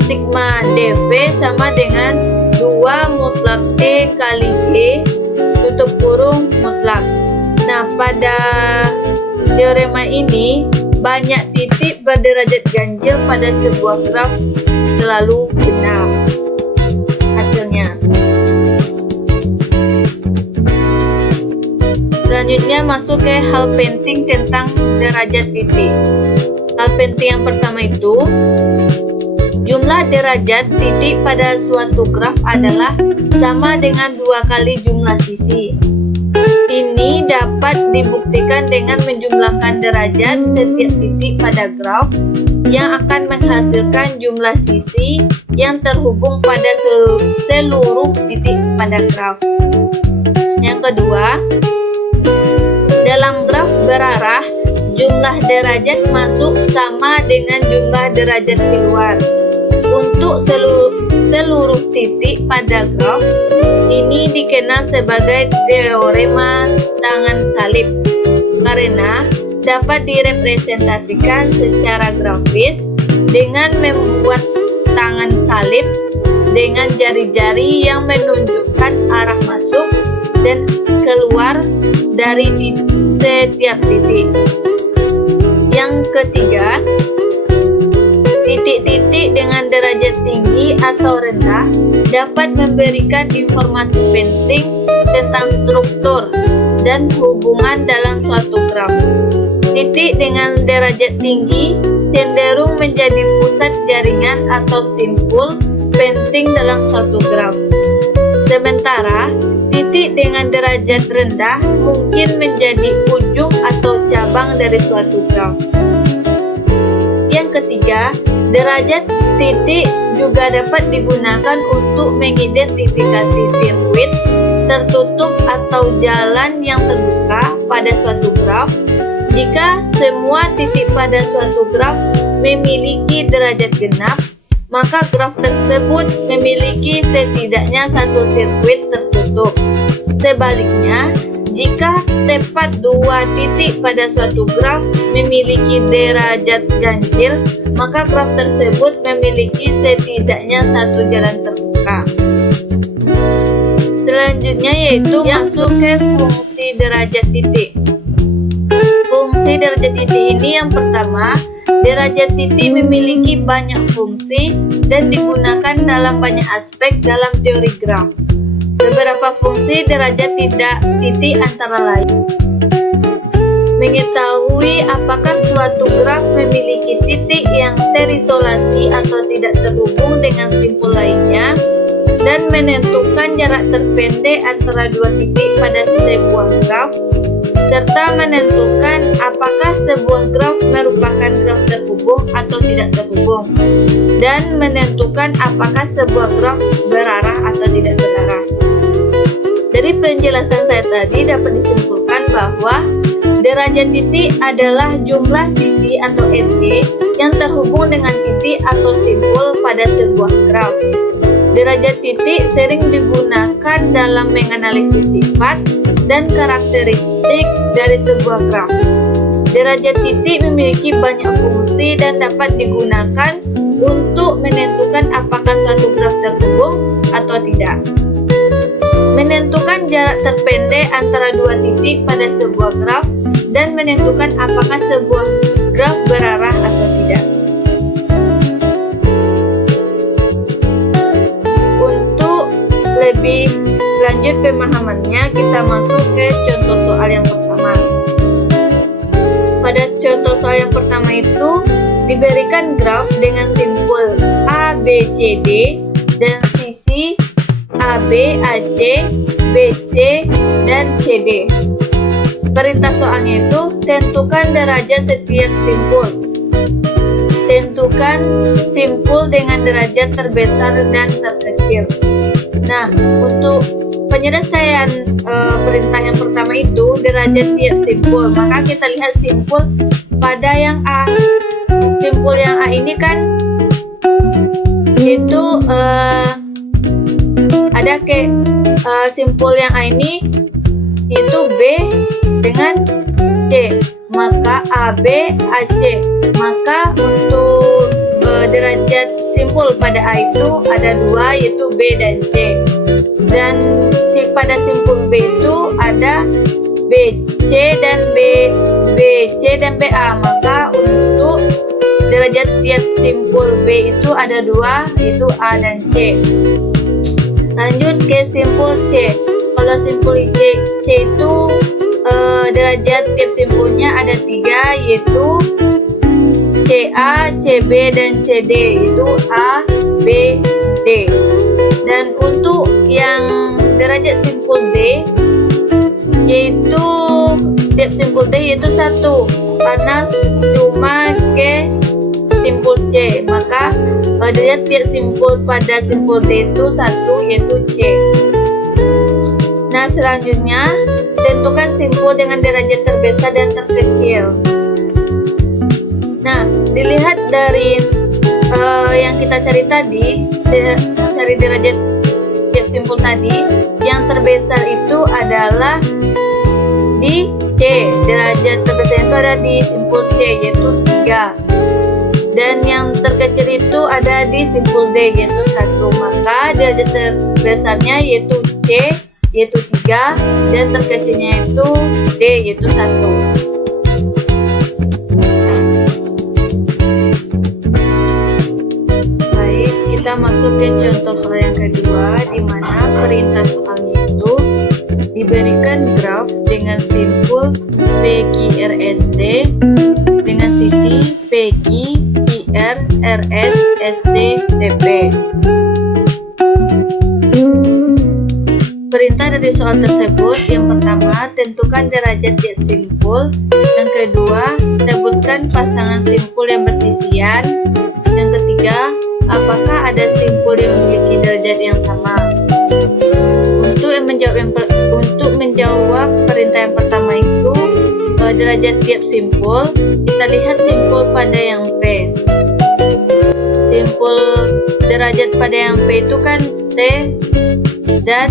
sigma dV sama dengan 2 mutlak T kali G tutup kurung mutlak. Nah, pada teorema ini banyak titik berderajat ganjil pada sebuah graf selalu benar hasilnya. Selanjutnya masuk ke hal penting tentang derajat titik. Hal penting yang pertama itu, jumlah derajat titik pada suatu graf adalah sama dengan 2 kali jumlah sisi. Ini dapat dibuktikan dengan menjumlahkan derajat setiap titik pada graf yang akan menghasilkan jumlah sisi yang terhubung pada seluruh titik pada graf. Yang kedua, dalam graf berarah, jumlah derajat masuk sama dengan jumlah derajat keluar. Untuk seluruh titik pada graf, ini dikenal sebagai teorema tangan salib. karena dapat direpresentasikan secara grafis dengan membuat tangan salib dengan jari-jari yang menunjukkan arah masuk dan keluar dari setiap titik. Yang ketiga, titik-titik dengan derajat tinggi atau rendah dapat memberikan informasi penting tentang struktur dan hubungan dalam suatu graf. Titik dengan derajat tinggi cenderung menjadi pusat jaringan atau simpul penting dalam suatu graf. Sementara titik dengan derajat rendah mungkin menjadi ujung atau cabang dari suatu graf. Yang ketiga, derajat titik juga dapat digunakan untuk mengidentifikasi sirkuit tertutup atau jalan yang terbuka pada suatu graf. Jika semua titik pada suatu graf memiliki derajat genap, maka graf tersebut memiliki setidaknya satu sirkuit tertutup. Sebaliknya, jika tepat dua titik pada suatu graf memiliki derajat ganjil, maka graf tersebut memiliki setidaknya satu jalan terbuka. Selanjutnya yaitu masuk ke fungsi derajat titik. Fungsi derajat titik ini yang pertama, derajat titik memiliki banyak fungsi dan digunakan dalam banyak aspek dalam teori graf. Beberapa fungsi derajat titik antara lain: mengetahui apakah suatu graf memiliki titik yang terisolasi atau tidak terhubung dengan simpul lainnya, dan menentukan jarak terpendek antara dua titik pada sebuah graf, serta menentukan apakah sebuah graf merupakan graf terhubung atau tidak terhubung, dan menentukan apakah sebuah graf berarah atau tidak berarah. Dari penjelasan saya tadi dapat disimpulkan bahwa derajat titik adalah jumlah sisi atau edge yang terhubung dengan titik atau simpul pada sebuah graf. Derajat titik sering digunakan dalam menganalisis sifat dan karakteristik dari sebuah graf. Derajat titik memiliki banyak fungsi dan dapat digunakan untuk menentukan apakah suatu graf terhubung atau tidak. Menentukan jarak terpendek antara dua titik pada sebuah graf dan menentukan apakah sebuah graf berarah atau tidak. Untuk lebih lanjut pemahamannya, kita masuk ke contoh soal yang pertama. Pada contoh soal yang pertama itu diberikan graf dengan simpul A, B, C, D dan sisi AB, AC, BC, dan CD. Perintah soalnya itu tentukan derajat setiap simpul. Tentukan simpul dengan derajat terbesar dan terkecil. Nah, untuk penyelesaian perintah yang pertama itu derajat tiap simpul, maka kita lihat simpul pada yang A. Simpul yang A ini kan itu ada simpul yang A ini itu B dengan C, maka AB, AC. Maka untuk derajat simpul pada A itu ada dua, yaitu B dan C. Dan pada simpul B itu ada BC dan BC dan BA. Maka untuk derajat tiap simpul B itu ada dua, yaitu A dan C. Lanjut ke simpul C. Kalau simpul C itu derajat tiap simpulnya ada tiga, yaitu CA, CB, dan CD, yaitu A, B, D. Dan untuk yang derajat simpul D, yaitu tiap simpul D yaitu satu, karena cuma ke simpul C, maka derajat tiap simpul pada simpul D itu satu, yaitu C. Nah, selanjutnya tentukan simpul dengan derajat terbesar dan terkecil. Nah, dilihat dari yang kita cari tadi, mencari derajat tiap simpul tadi, yang terbesar itu adalah di C. Derajat terbesar itu ada di simpul C, yaitu 3. Dan yang terkecil itu ada di simpul D, yaitu 1. Maka derajat terbesarnya yaitu C, yaitu 3. Dan terkecilnya itu D, yaitu 1. Baik, kita masuk ke contoh soal yang kedua, di mana perintah soalnya itu diberikan graf dengan simpul PQRST dengan sisi PQ, QR, RS, SD, TP. Perintah dari soal tersebut, yang pertama, tentukan derajat tiap simpul. Yang kedua, sebutkan pasangan simpul yang bersisian. Yang ketiga, apakah ada simpul yang memiliki derajat yang sama? Untuk menjawab perintah yang pertama itu, derajat tiap simpul, kita lihat simpul pada yang P. Simpul derajat pada yang P itu kan T dan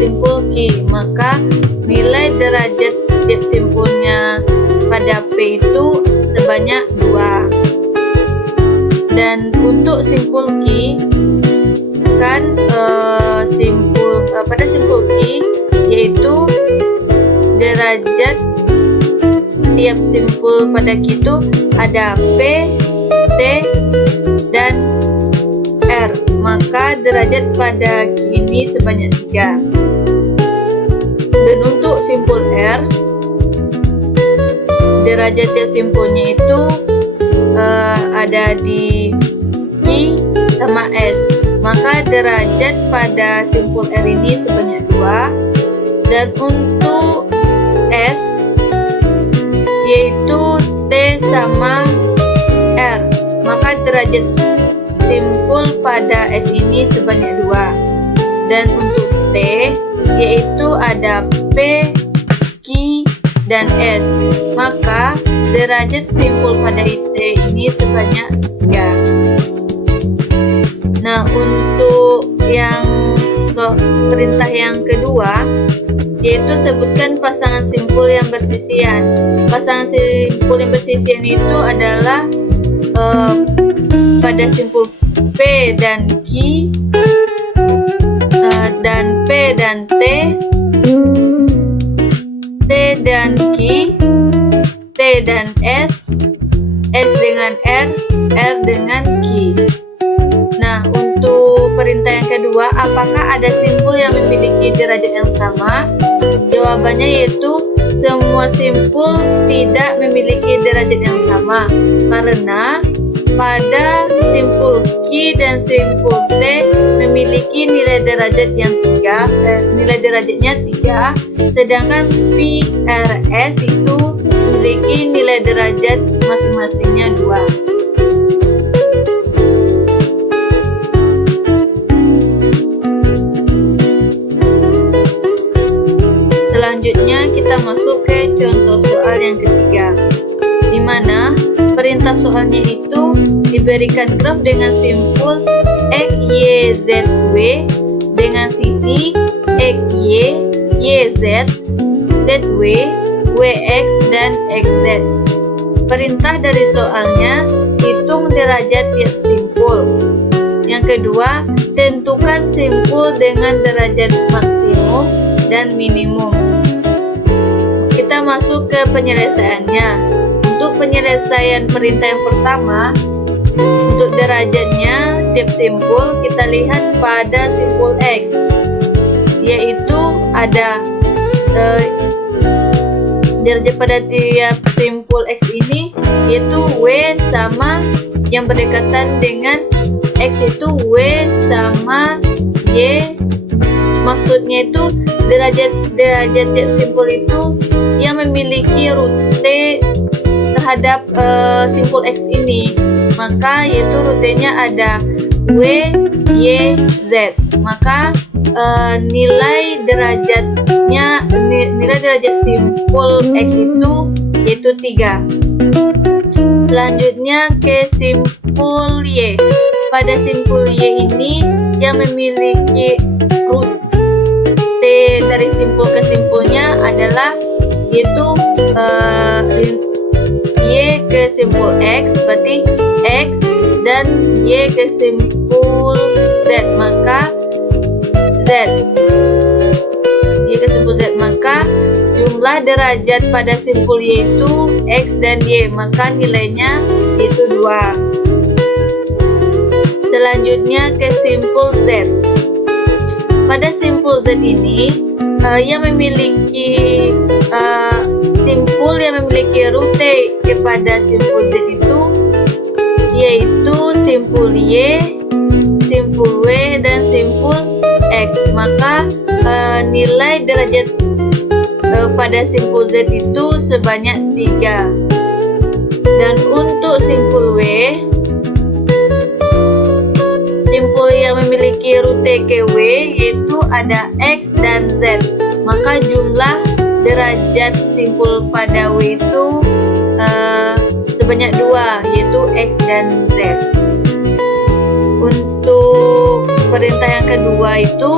simpul Q, maka nilai derajat tiap simpulnya pada P itu sebanyak 2. Dan untuk simpul Q kan pada simpul Q yaitu derajat tiap simpul pada Q itu ada P, T, dan R, maka derajat pada Q ini sebanyak 3. Dan untuk simpul R, derajat tiap simpulnya itu ada di Q sama S, maka derajat pada simpul R ini sebanyak 2. Dan untuk S yaitu T sama R, maka derajat simpul pada S ini sebanyak 2. Dan untuk T yaitu ada P, Q, dan S, maka derajat simpul pada T ini sebanyak 3. Nah, untuk yang perintah yang kedua, yaitu sebutkan pasangan simpul yang bersisian. Pasangan simpul yang bersisian itu adalah pada simpul P dan Q, dan P dan T, T dan Q, T dan S, S dengan R, R dengan Q. Nah, untuk perintah yang kedua, apakah ada simpul yang memiliki derajat yang sama? Jawabannya yaitu semua simpul tidak memiliki derajat yang sama, karena pada simpul Q dan simpul T memiliki nilai derajat yang nilai derajatnya 3, sedangkan P, R, S itu memiliki nilai derajat masing-masingnya 2. Selanjutnya kita masuk ke contoh soal yang ketiga, di mana perintah soalnya itu diberikan graf dengan simpul X, Y, Z, W dengan sisi X, Y, Y, Z, Z, W, W, X, dan X, Z. Perintah dari soalnya, hitung derajat tiap simpul. Yang kedua, tentukan simpul dengan derajat maksimum dan minimum. Kita masuk ke penyelesaiannya. Untuk penyelesaian perintah yang pertama, untuk derajatnya tiap simpul kita lihat pada simpul X, yaitu ada derajat pada tiap simpul X ini yaitu W sama yang berdekatan dengan X itu W sama Y. Maksudnya itu derajat tiap simpul itu yang memiliki rute terhadap simpul X ini, maka yaitu rutenya ada W, Y, Z. Maka nilai derajat simpul X itu yaitu 3. Selanjutnya ke simpul Y. Pada simpul Y ini yang memiliki rute dari simpul ke simpulnya adalah yaitu Y ke simpul X, berarti X dan Y ke simpul Z, maka Z. Y ke simpul Z, maka jumlah derajat pada simpul Y itu X dan Y, maka nilainya yaitu 2. Selanjutnya ke simpul Z. Pada simpul Z ini yang memiliki simpul yang memiliki rute kepada simpul Z itu yaitu simpul Y, simpul W, dan simpul X. Maka nilai derajat pada simpul Z itu sebanyak 3. Dan untuk simpul W, simpul yang memiliki rute ke W yaitu ada X dan Z, maka jumlah derajat simpul pada W itu sebanyak 2, yaitu X dan Z. Untuk perintah yang kedua itu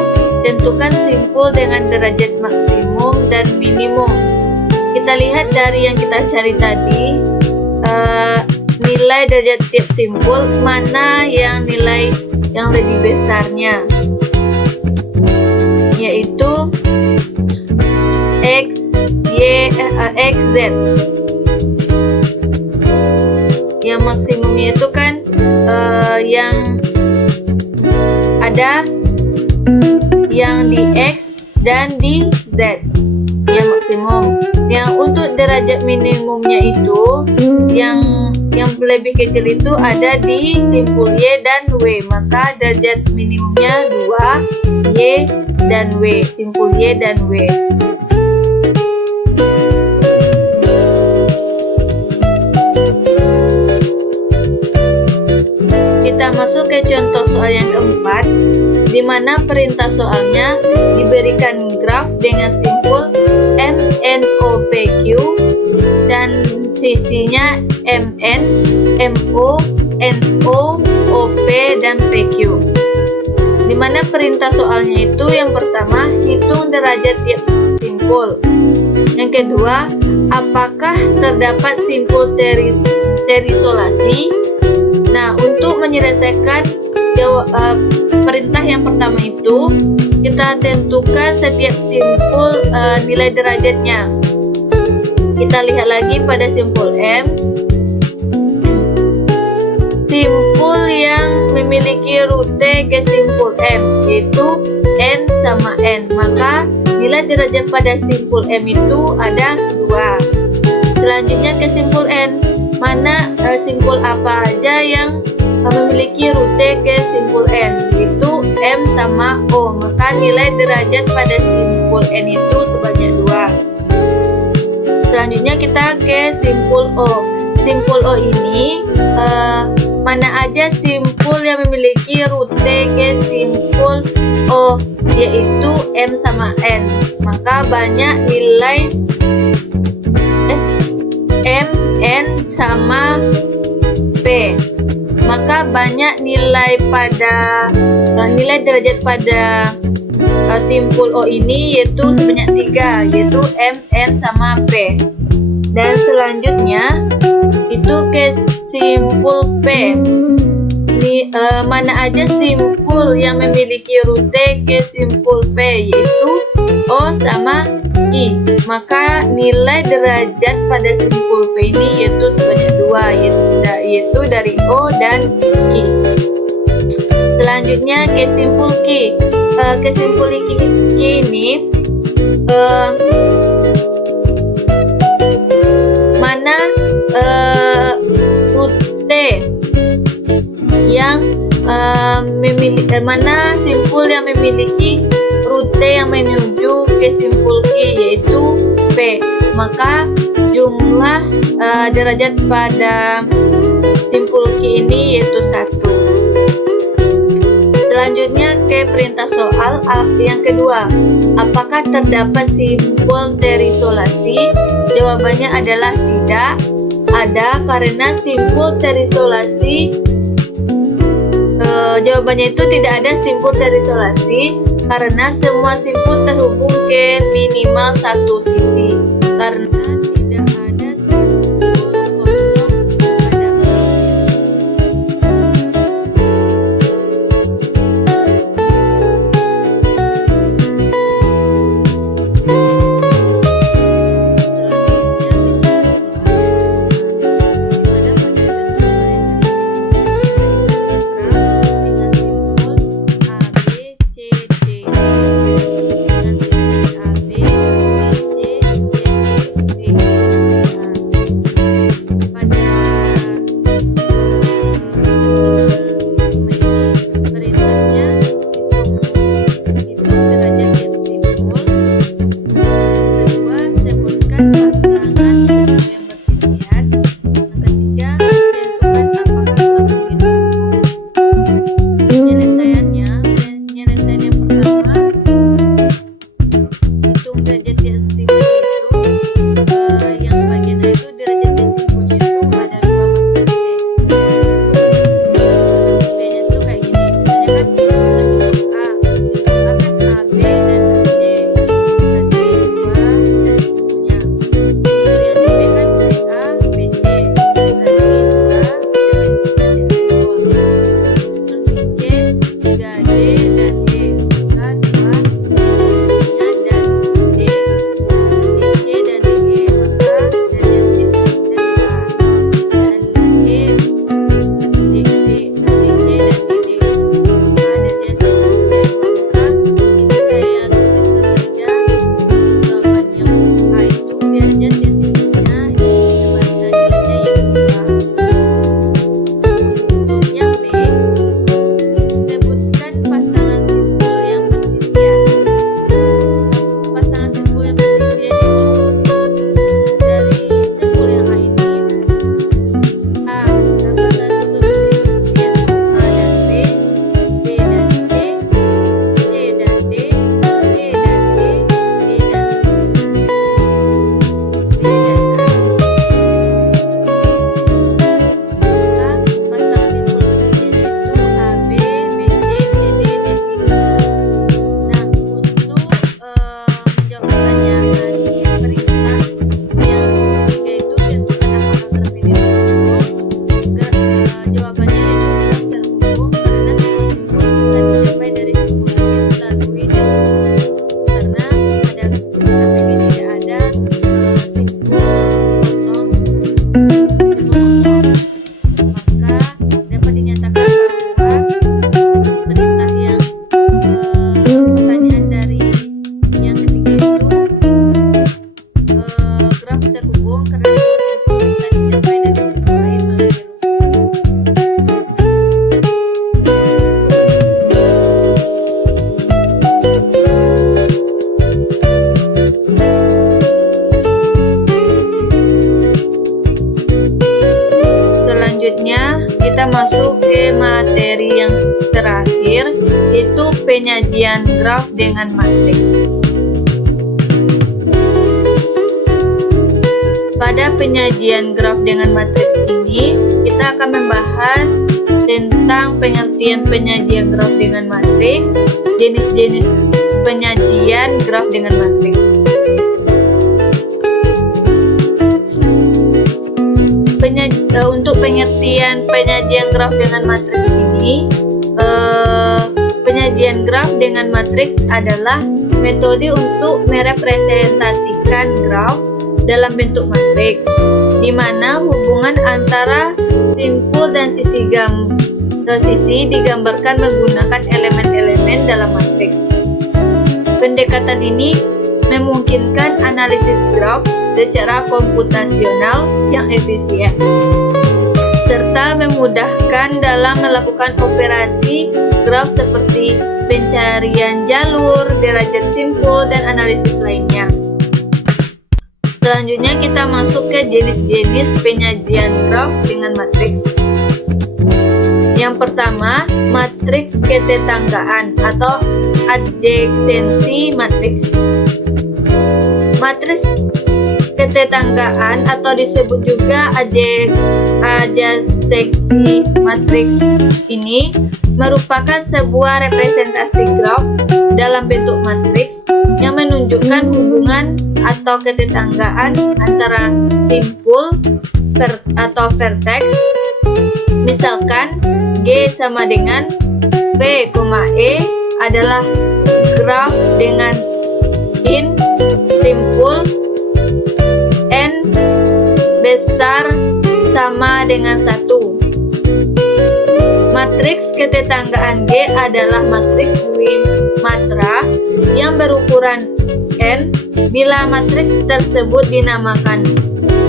tentukan simpul dengan derajat maksimum dan minimum. Kita lihat dari yang kita cari tadi, nilai derajat tiap simpul mana yang nilai yang lebih besarnya, yaitu XZ. Yang maksimumnya itu kan yang ada yang di X dan di Z, yang maksimum. Yang untuk derajat minimumnya itu yang lebih kecil itu ada di simpul Y dan W, maka derajat minimumnya 2, Y dan W, simpul Y dan W. Kita masuk ke contoh soal yang keempat, di mana perintah soalnya diberikan graf dengan simpul MNOPQ dan sisinya MN, MO, NO, OP, dan PQ. Di mana perintah soalnya itu yang pertama, hitung derajat tiap simpul. Yang kedua, apakah terdapat simpul terisolasi? Nah, untuk menyelesaikan perintah yang pertama itu, kita tentukan setiap simpul nilai derajatnya. Kita lihat lagi pada simpul M. Simpul yang memiliki rute ke simpul M yaitu N sama N, maka nilai derajat pada simpul M itu ada 2. Selanjutnya ke simpul N, mana simpul apa aja yang memiliki rute ke simpul N, yaitu M sama O, maka nilai derajat pada simpul N itu sebanyak 2. Selanjutnya kita ke simpul O. Simpul O ini mana aja simpul yang memiliki rute ke simpul O, yaitu M sama N, maka banyak nilai M, N sama P, maka banyak nilai pada nilai derajat pada simpul O ini yaitu sebanyak 3, yaitu M, N sama P. Dan selanjutnya itu ke simpul P. Mana aja simpul yang memiliki rute ke simpul P, yaitu O sama Q, maka nilai derajat pada simpul P ini yaitu sebanyak 2, yaitu dari O dan Q. Selanjutnya ke simpul Q. Ke simpul Q ini mana rute yang mana simpul yang memiliki rute yang menuju ke simpul Q, yaitu P, maka jumlah derajat pada simpul Q ini yaitu 1. Selanjutnya ke perintah soal yang kedua, apakah terdapat simpul terisolasi? Jawabannya adalah tidak ada, karena simpul terisolasi jawabannya itu tidak ada simpul terisolasi karena semua simpul terhubung ke minimal satu sisi. karena tidak ada simbol kosong pada grafik. Kita masuk ke materi yang terakhir, yaitu penyajian graf dengan matriks. Pada penyajian graf dengan matriks ini, kita akan membahas tentang pengertian penyajian graf dengan matriks, jenis-jenis penyajian graf dengan matriks. Untuk pengertian penyajian graf dengan matriks ini, penyajian graf dengan matriks adalah metode untuk merepresentasikan graf dalam bentuk matriks, di mana hubungan antara simpul dan sisi digambarkan menggunakan elemen-elemen dalam matriks. Pendekatan ini memungkinkan analisis graf secara komputasional yang efisien, serta memudahkan dalam melakukan operasi graf seperti pencarian jalur, derajat simpul, dan analisis lainnya. Selanjutnya kita masuk ke jenis-jenis penyajian graf dengan matriks. Yang pertama, matriks ketetanggaan atau adjacency matriks. Matriks ketetanggaan atau disebut juga adjacency matriks ini merupakan sebuah representasi graf dalam bentuk matriks yang menunjukkan hubungan atau ketetanggaan antara simpul atau vertex. Misalkan G sama dengan V, E adalah graf dengan in simpul N besar sama dengan 1. Matriks ketetanggaan G adalah matriks Dwi-matra yang berukuran N bila matriks tersebut dinamakan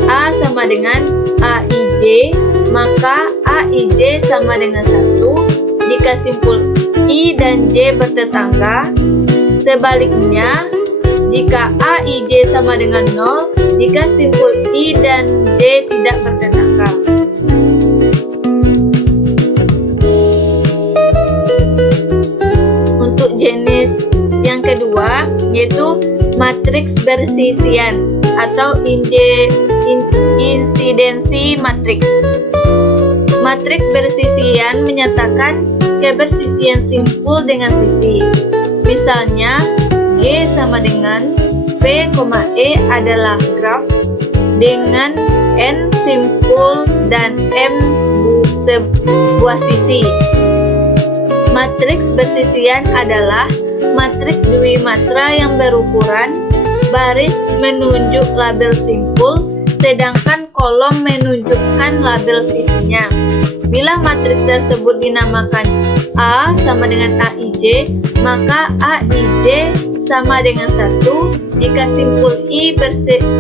A sama dengan AIJ, maka AIJ sama dengan 1 jika simpul I dan J bertetangga. Sebaliknya, jika AIJ sama dengan 0 jika simpul I dan J tidak bertetangga. Untuk jenis yang kedua yaitu matriks bersisian atau insidensi matriks. Matriks bersisian menyatakan kebersisian simpul dengan sisi. Misalnya, G sama dengan P, E adalah graf dengan N simpul dan M sebuah sisi. Matriks bersisian adalah matriks Dwi-matra yang berukuran baris menunjuk label simpul, sedangkan kolom menunjukkan label sisinya. Bila matriks tersebut dinamakan A sama dengan AIJ, maka AIJ sama dengan 1 jika simpul I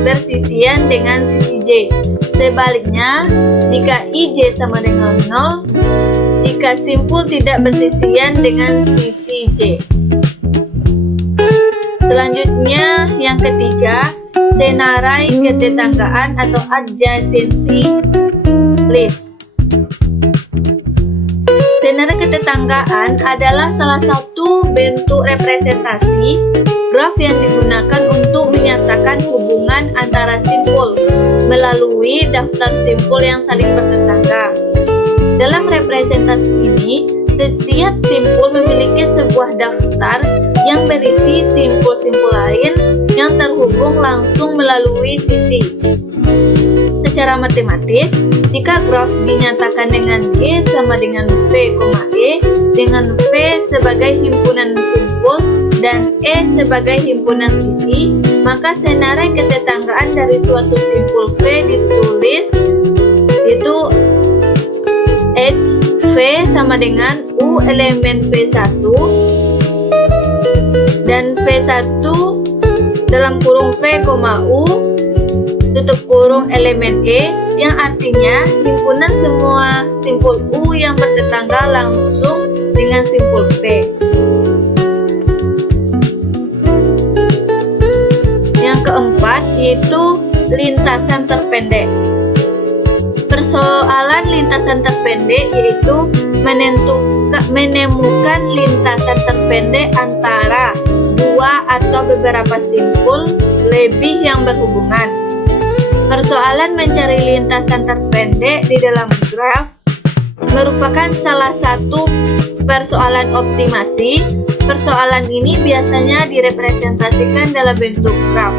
bersisian dengan sisi J. Sebaliknya, jika IJ sama dengan 0 jika simpul tidak bersisian dengan sisi J. Selanjutnya, yang ketiga, senarai ketetanggaan atau adjacency list. Senarai ketetanggaan adalah salah satu bentuk representasi graf yang digunakan untuk menyatakan hubungan antara simpul melalui daftar simpul yang saling bertetangga. Dalam representasi ini, setiap simpul memiliki sebuah daftar yang berisi simpul-simpul lain yang terhubung langsung melalui sisi. Secara matematis, jika graf dinyatakan dengan G sama dengan V, E, dengan V sebagai himpunan simpul dan E sebagai himpunan sisi, maka senarai ketetanggaan dari suatu simpul V ditulis yaitu H V sama dengan U elemen V1 dan V1 dalam kurung V, U tutup kurung elemen E, yang artinya himpunan semua simpul U yang bertetangga langsung dengan simpul V. Yang keempat yaitu lintasan terpendek. Persoalan lintasan terpendek yaitu menemukan lintasan terpendek antara dua atau beberapa simpul lebih yang berhubungan. Persoalan mencari lintasan terpendek di dalam graf merupakan salah satu persoalan optimasi. Persoalan ini biasanya direpresentasikan dalam bentuk graf.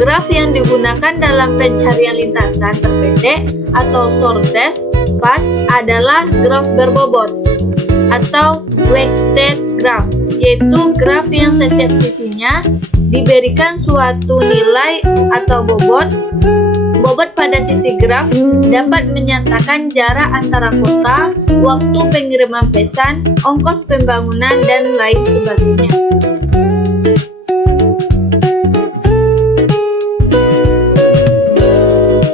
Graf yang digunakan dalam pencarian lintasan terpendek atau shortest path adalah graf berbobot atau weighted graph, yaitu graf yang setiap sisinya diberikan suatu nilai atau bobot. Bobot pada sisi graf dapat menyatakan jarak antara kota, waktu pengiriman pesan, ongkos pembangunan, dan lain sebagainya.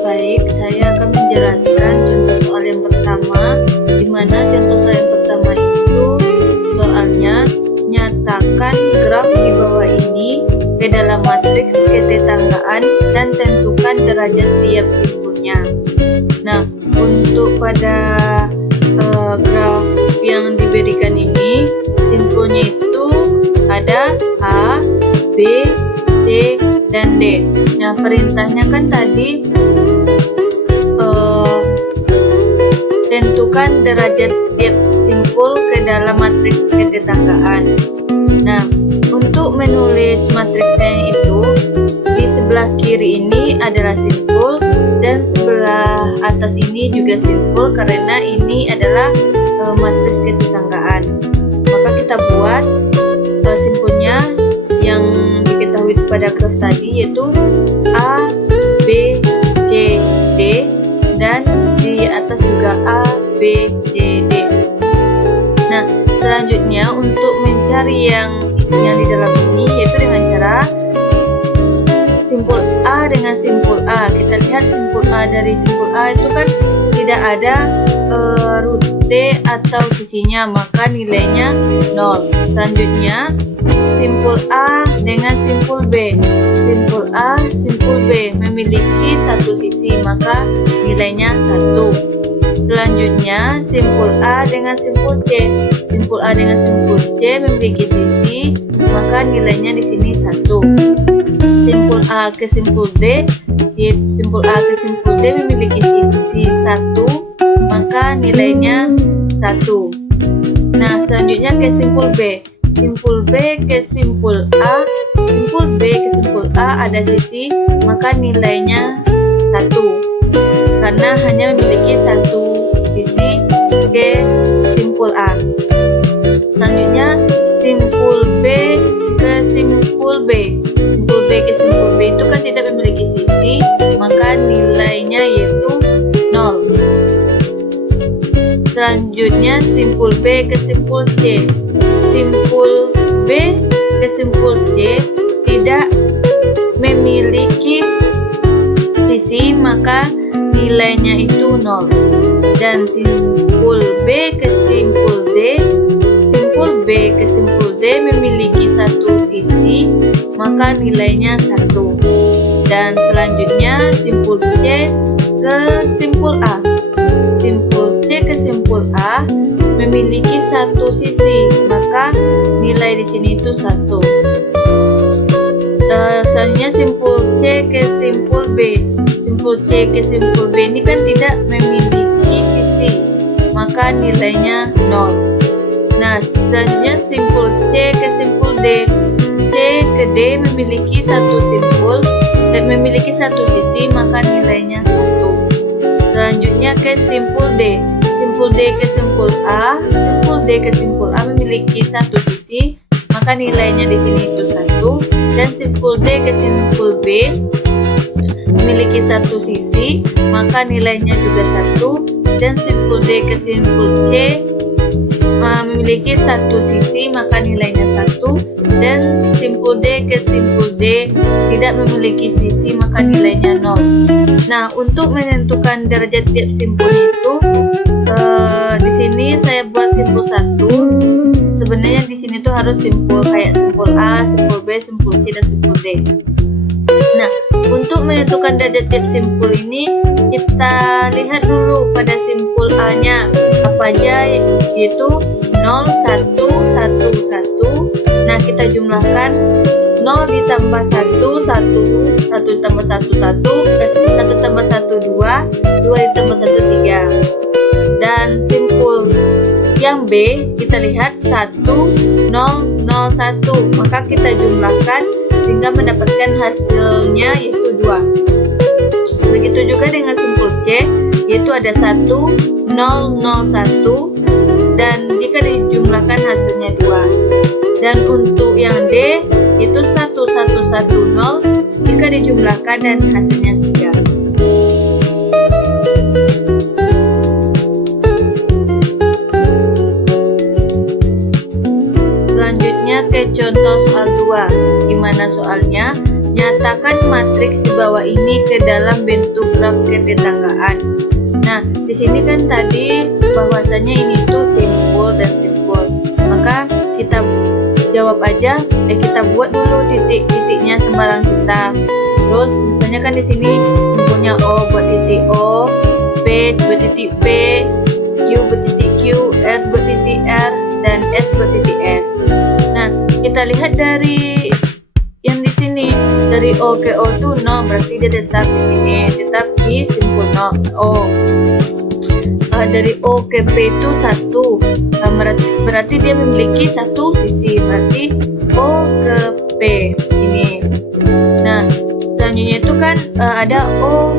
Baik, saya akan menjelaskan contoh soal yang pertama, di mana contoh soal yang pertama itu soalnya nyatakan graf di bawah ini ke dalam matriks ketetanggaan dan tentukan derajat tiap simpulnya. Nah, untuk pada graf yang diberikan ini, simpulnya itu ada A, B, C, dan D. Nah, perintahnya kan tadi tentukan derajat tiap simpul ke dalam matriks ketetanggaan. Nah, untuk menulis matriksnya itu adalah simpul dan sebelah atas ini juga simpul karena ini adalah matriks ketetanggaan. Maka kita buat simpulnya yang diketahui pada graf tadi, yaitu A, B, C, D, dan di atas juga A, B, C, D. Nah, selanjutnya untuk mencari yang di dalam ini, yaitu dengan cara simpul A dengan simpul A. Kita lihat simpul A dari simpul A itu kan tidak ada rute atau sisinya, maka nilainya 0. Selanjutnya simpul A dengan simpul B. Simpul A, simpul B memiliki satu sisi, maka nilainya 1. Selanjutnya simpul A dengan simpul C. Simpul A dengan simpul C memiliki sisi, maka nilainya di sini 1. Simpul A ke simpul D. Simpul A ke simpul D memiliki sisi 1, maka nilainya 1. Nah, selanjutnya ke simpul B. Simpul B ke simpul A. Simpul B ke simpul A ada sisi, maka nilainya 1. Karena hanya memiliki satu sisi ke simpul A. Selanjutnya simpul B ke simpul B. Simpul B ke simpul B itu kan tidak memiliki sisi, maka nilainya yaitu 0. Selanjutnya simpul B ke simpul C. Simpul B ke simpul C tidak memiliki sisi, maka nilainya itu 0. Dan simpul B ke simpul D. Simpul B ke simpul D memiliki satu sisi, maka nilainya 1. Dan selanjutnya simpul C ke simpul A. Simpul C ke simpul A memiliki satu sisi, maka nilai di sini itu 1. Selanjutnya simpul C ke simpul B. Simpul C ke simpul B ini kan tidak memiliki sisi, maka nilainya 0. Nah, selanjutnya simpul C ke simpul D. C ke D memiliki satu simpul dan memiliki satu sisi, maka nilainya 1. Selanjutnya ke simpul D. Simpul D ke simpul A. Simpul D ke simpul A memiliki satu sisi, maka nilainya di sini itu 1. Dan simpul D ke simpul B memiliki satu sisi, maka nilainya juga 1. Dan simpul D ke simpul C memiliki satu sisi, maka nilainya 1. Dan simpul D ke simpul D tidak memiliki sisi, maka nilainya 0. Nah, untuk menentukan derajat tiap simpul itu, di sini saya buat simpul 1. Sebenarnya di sini tuh harus simpul kayak simpul A, simpul B, simpul C, dan simpul D. Nah, untuk menentukan derajat tiap simpul ini, kita lihat dulu pada simpul A-nya apa aja, yaitu 0, 1, 1, 1. Nah, kita jumlahkan 0 ditambah 1, 1, 1 ditambah 1, 1, 1 ditambah 1, 2, 2 ditambah 1, 3. Dan simpul yang B, kita lihat 1, 0, 0, 1. Maka kita jumlahkan sehingga mendapatkan hasilnya yaitu 2. Begitu juga dengan simpul C, yaitu ada 1, 0, 0, 1. Dan jika dijumlahkan hasilnya 2. Dan untuk yang D itu 1, 1, 1, 0 jika dijumlahkan dan hasilnya 3. Selanjutnya ke contoh soal 2, di mana soalnya nyatakan matriks di bawah ini ke dalam bentuk graf ketetanggaan. Nah, di sini kan tadi bahwasanya ini tuh simpul dan simpul. Maka kita jawab aja, kita buat dulu titik-titiknya sembarang kita. Terus misalnya kan di sini punya O buat titik O, P buat titik P, Q buat titik Q, R buat titik R, dan S buat titik S. Nah, kita lihat dari yang di sini, dari O ke O tuh 0, berarti dia tetap di sini, tetap di simpul 0 O. Dari O ke P itu 1, berarti dia memiliki satu sisi, berarti O ke P ini. Nah, selanjutnya itu kan ada O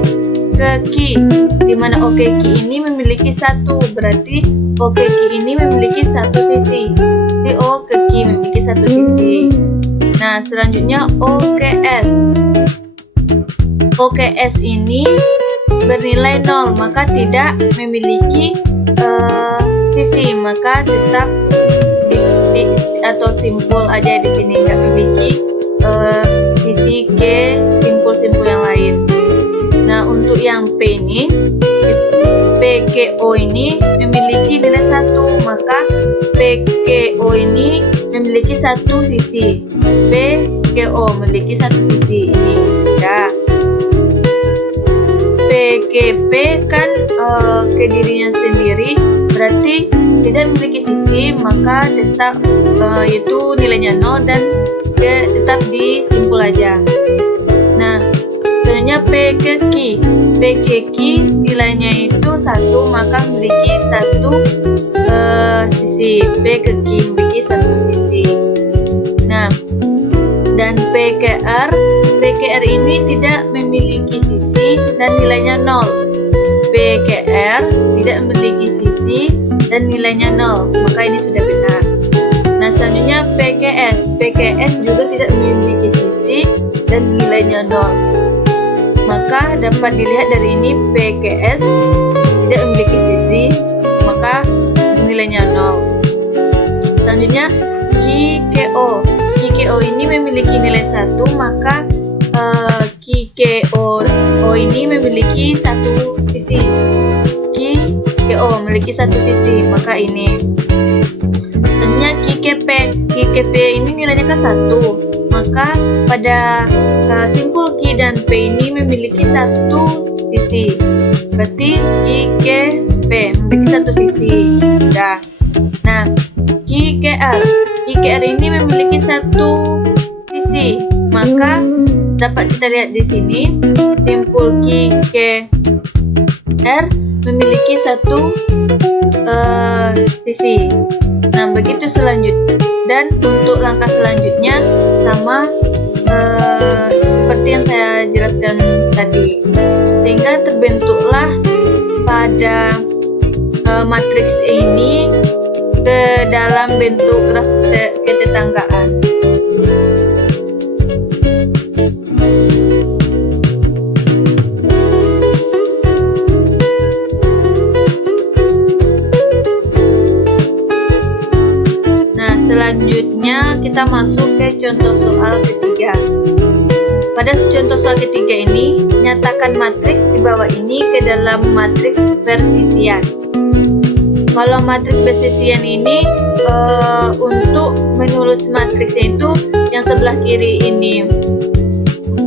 ke Q, di mana O ke Q ini memiliki satu, berarti O ke Q ini memiliki satu sisi. Jadi O ke Q memiliki satu sisi. Nah, selanjutnya O ke S. O ke S ini bernilai 0, maka tidak memiliki sisi, maka tetap atau simpul aja di sini, nggak memiliki sisi ke simpul-simpul yang lain. Nah, untuk yang P ini, PKO ini memiliki nilai 1, maka PKO ini memiliki satu sisi. PKO memiliki satu sisi ini. Ya. PKP kan ke dirinya sendiri, berarti tidak memiliki sisi, maka tetap itu nilainya 0 dan tetap disimpul aja. Nah, selanjutnya P ke Q. P ke Q nilainya itu 1, maka memiliki satu sisi. P ke Q memiliki satu sisi. Nah, dan P ke R. P ke R ini tidak memiliki sisi dan nilainya 0. P ke R tidak memiliki sisi dan nilainya 0, maka ini sudah benar. Nah, selanjutnya P ke S. P ke S juga tidak memiliki sisi dan nilainya 0, maka dapat dilihat dari ini P ke S tidak memiliki sisi, maka nilainya 0. Selanjutnya Q ke O. Q ke O ini memiliki nilai 1, maka Q ke O ini memiliki satu sisi. Q ke O memiliki satu sisi, maka ini. Selanjutnya Q ke P. Q ke P ini nilainya kan 1, maka pada simpul Q dan P ini memiliki satu sisi. Berarti Q ke P memiliki satu sisi. Dah. Nah, Q ke R. Q ke R ini memiliki satu sisi, maka dapat kita lihat di sini simpul Q ke R memiliki satu sisi. Nah, begitu selanjutnya. Dan untuk langkah selanjutnya sama seperti yang saya jelaskan tadi, sehingga terbentuklah pada matriks ini ke dalam bentuk graf ketetanggaan. Selanjutnya kita masuk ke contoh soal ketiga. Pada contoh soal ketiga ini, nyatakan matriks di bawah ini ke dalam matriks persisian. Kalau matriks persisian ini untuk menulis matriksnya itu yang sebelah kiri ini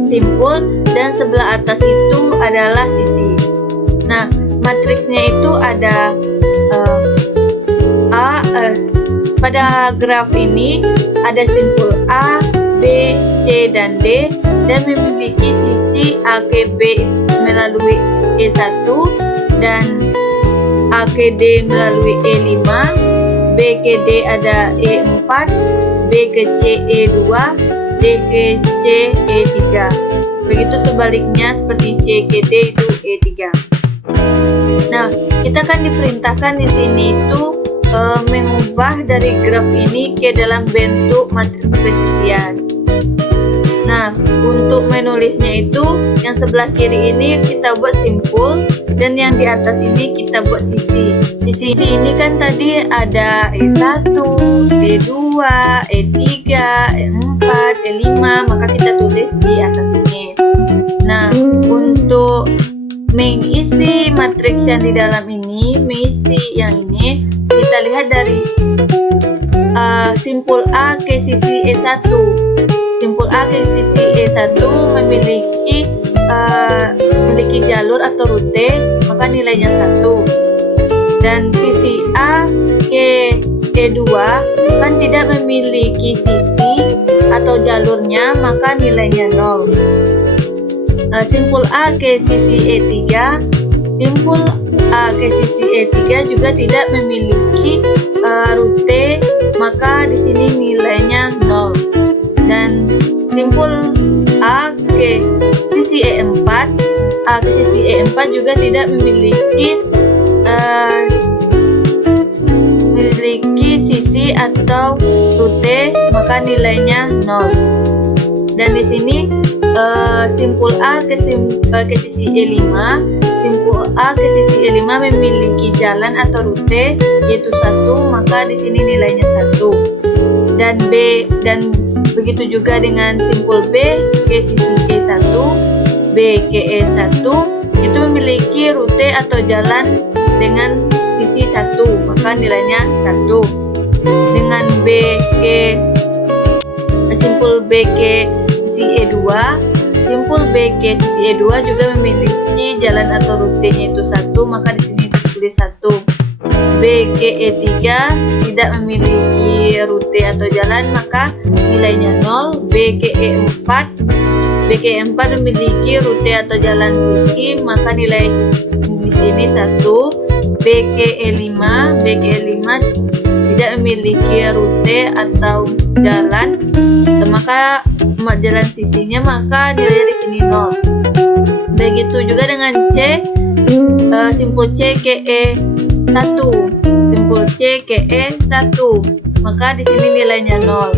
simpul dan sebelah atas itu adalah sisi. Nah, matriksnya itu ada pada graf ini ada simpul A, B, C, dan D dan memiliki sisi A ke B melalui E1 dan A ke D melalui E5, B ke D ada E4, B ke C E2, D ke C E3. Begitu sebaliknya seperti C ke D itu E3. Nah, kita kan diperintahkan di sini itu mengubah dari graf ini ke dalam bentuk matriks persisian. Nah, untuk menulisnya itu yang sebelah kiri ini kita buat simpul dan yang di atas ini kita buat sisi. Di sisi ini kan tadi ada E1, E2, E3, E4, E5, maka kita tulis di atas ini. Nah, untuk mengisi matriks yang di dalam ini, mengisi yang ini, kita lihat dari simpul A ke sisi E1. Simpul A ke sisi E1 memiliki jalur atau rute, maka nilainya 1. Dan sisi A ke E2 kan tidak memiliki sisi atau jalurnya, maka nilainya 0. Simpul A ke sisi E3, simpul A ke sisi E3 juga tidak memiliki rute, maka di sini nilainya 0. Dan simpul A ke sisi juga tidak memiliki sisi atau rute, maka nilainya 0. Dan di sini simpul A ke sisi E5, simpul A ke sisi E5 memiliki jalan atau rute yaitu 1, maka di sini nilainya 1. Dan begitu juga dengan simpul B ke sisi E1, B ke E1 itu memiliki rute atau jalan dengan sisi 1, maka nilainya 1. Dengan simpul B ke sisi E2, simpul B ke sisi E2 juga memiliki jalan atau rutenya itu 1, maka di sini ditulis 1. B ke E3 tidak memiliki rute atau jalan, maka nilainya 0. B ke E4 memiliki rute atau jalan sisi, maka nilai di sini 1. B ke E5 tidak memiliki rute atau jalan, maka jalan sisinya, maka nilainya di sini 0. Begitu juga dengan C, simpul C ke E1, simpul C ke E1, maka di sini nilainya 0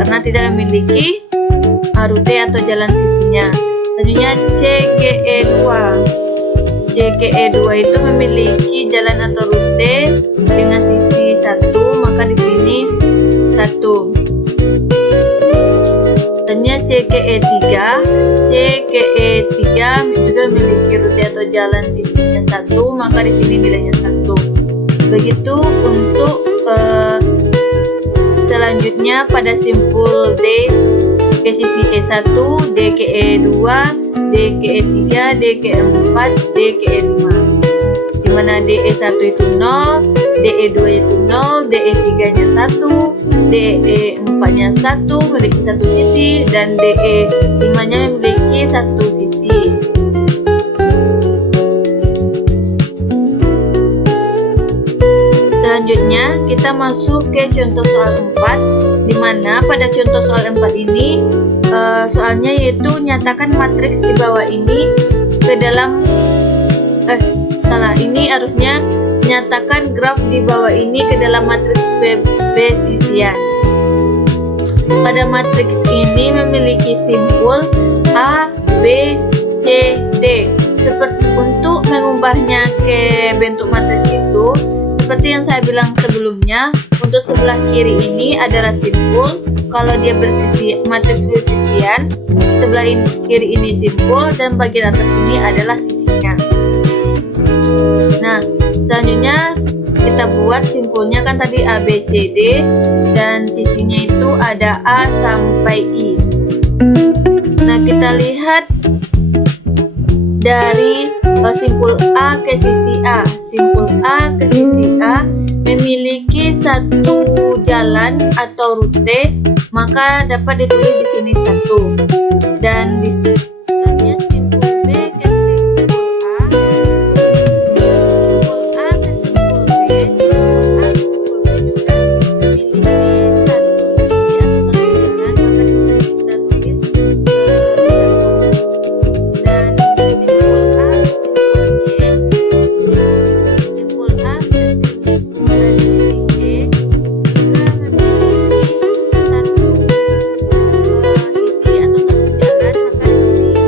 karena tidak memiliki rute atau jalan sisinya. Selanjutnya C ke E2. C ke E2 itu memiliki jalan atau rute dengan sisi 1, maka di sini 1. Selanjutnya C ke E3. C ke E3 juga memiliki rute atau jalan sisinya 1, maka di sini nilainya 1. Begitu untuk selanjutnya pada simpul D ke sisi E1, D ke E2, D ke E3, D ke E4, D ke E5, dimana DE1 itu 0, DE2 itu 0, DE3 nya 1, DE4 nya 1 memiliki satu sisi, dan DE5 nya memiliki satu sisi. Selanjutnya kita masuk ke contoh soal 4, dimana pada contoh soal 4 ini soalnya yaitu nyatakan matriks di bawah ini ke dalam ini harusnya nyatakan graf di bawah ini ke dalam matriks Bayesian. Pada matriks ini memiliki simpul A, B, C, D. Seperti untuk mengubahnya ke bentuk matriks itu, seperti yang saya bilang sebelumnya, untuk sebelah kiri ini adalah simpul. Kalau dia matriks bersisian, sebelah kiri ini simpul dan bagian atas ini adalah sisinya. Nah, selanjutnya kita buat simpulnya, kan tadi A, B, C, D, dan sisinya itu ada A sampai I. Nah, kita lihat dari simpul A ke sisi A. Simpul A ke sisi A memiliki satu jalan atau rute, maka dapat ditulis di sini 1. Dan di sini simpul B ke simpul A, simpul A ke simpul B, simpul A ke simpul B juga memiliki satu sisi atau satu jalan, maka di sini kita tulis 1. Dan simpul A ke simpul C, simpul A ke simpul dari sisi C juga memiliki satu sisi atau satu jalan, maka di sini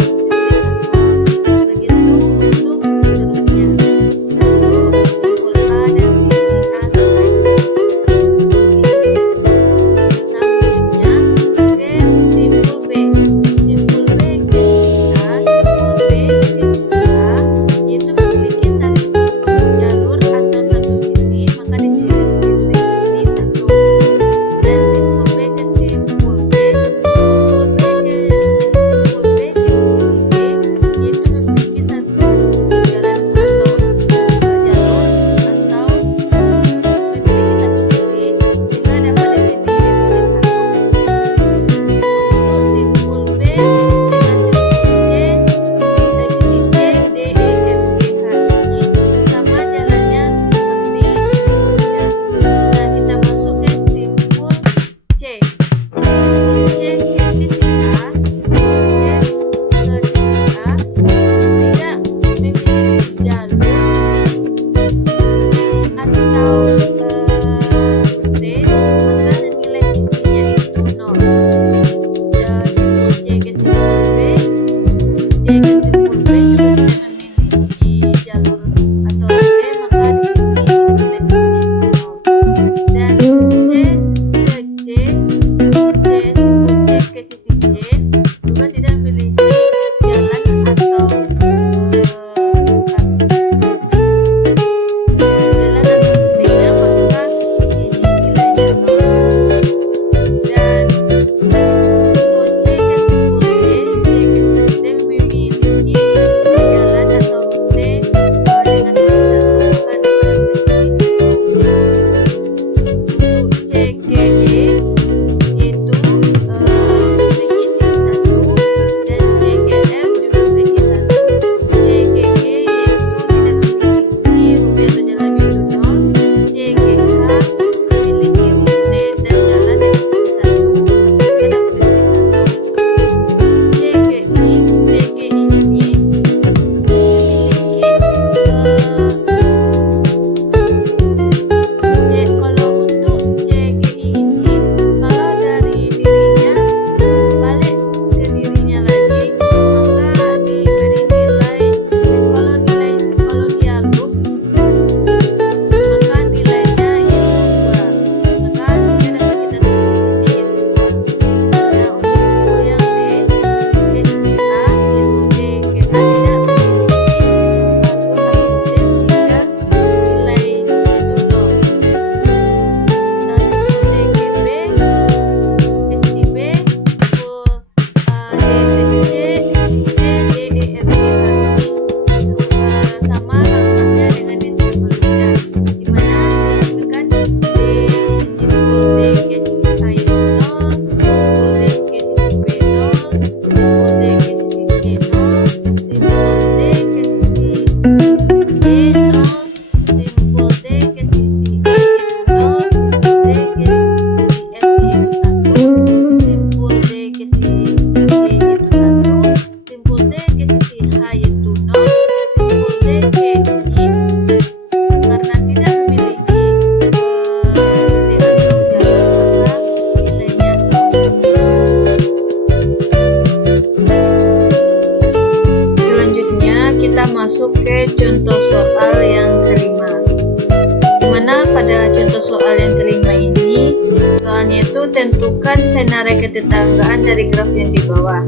tentukan senara ketetanggaan dari graf yang di bawah.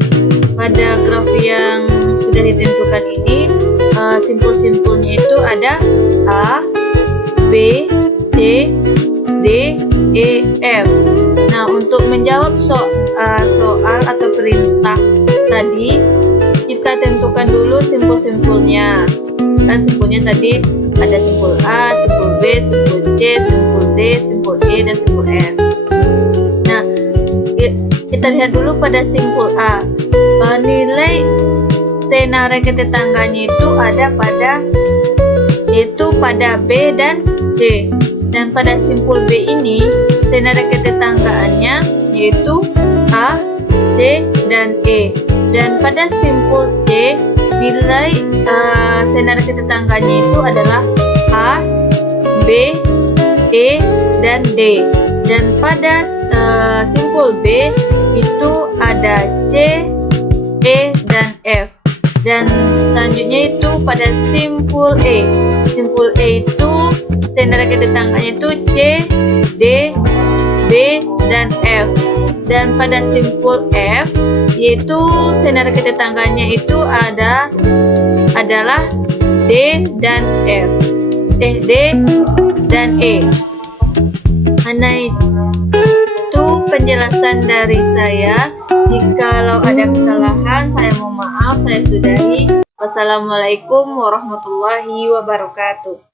Pada graf yang sudah ditentukan ini, simpul-simpulnya itu ada A, B, C, D, E, F. Nah, untuk menjawab soal atau perintah tadi, kita tentukan dulu simpul-simpulnya. Kan simpulnya tadi ada simpul A, simpul B, simpul C, simpul D, simpul E, dan simpul F. Nah, kita lihat dulu pada simpul A. Nilai senara ketetangganya itu ada pada B dan C. Dan pada simpul B ini senara ketetanggaannya yaitu A, C, dan E. Dan pada simpul C nilai senara ketetangganya itu adalah A, B, E, dan D. Dan pada simpul B itu ada C, E, dan F. Dan selanjutnya itu pada simpul E. Simpul E itu senara ketetangganya itu C, D, B, dan F. Dan pada simpul F yaitu senara ketetangganya itu adalah D dan F. D dan E. Karena itu penjelasan dari saya. Jikalau ada kesalahan, saya mohon maaf, saya sudahi. Wassalamualaikum warahmatullahi wabarakatuh.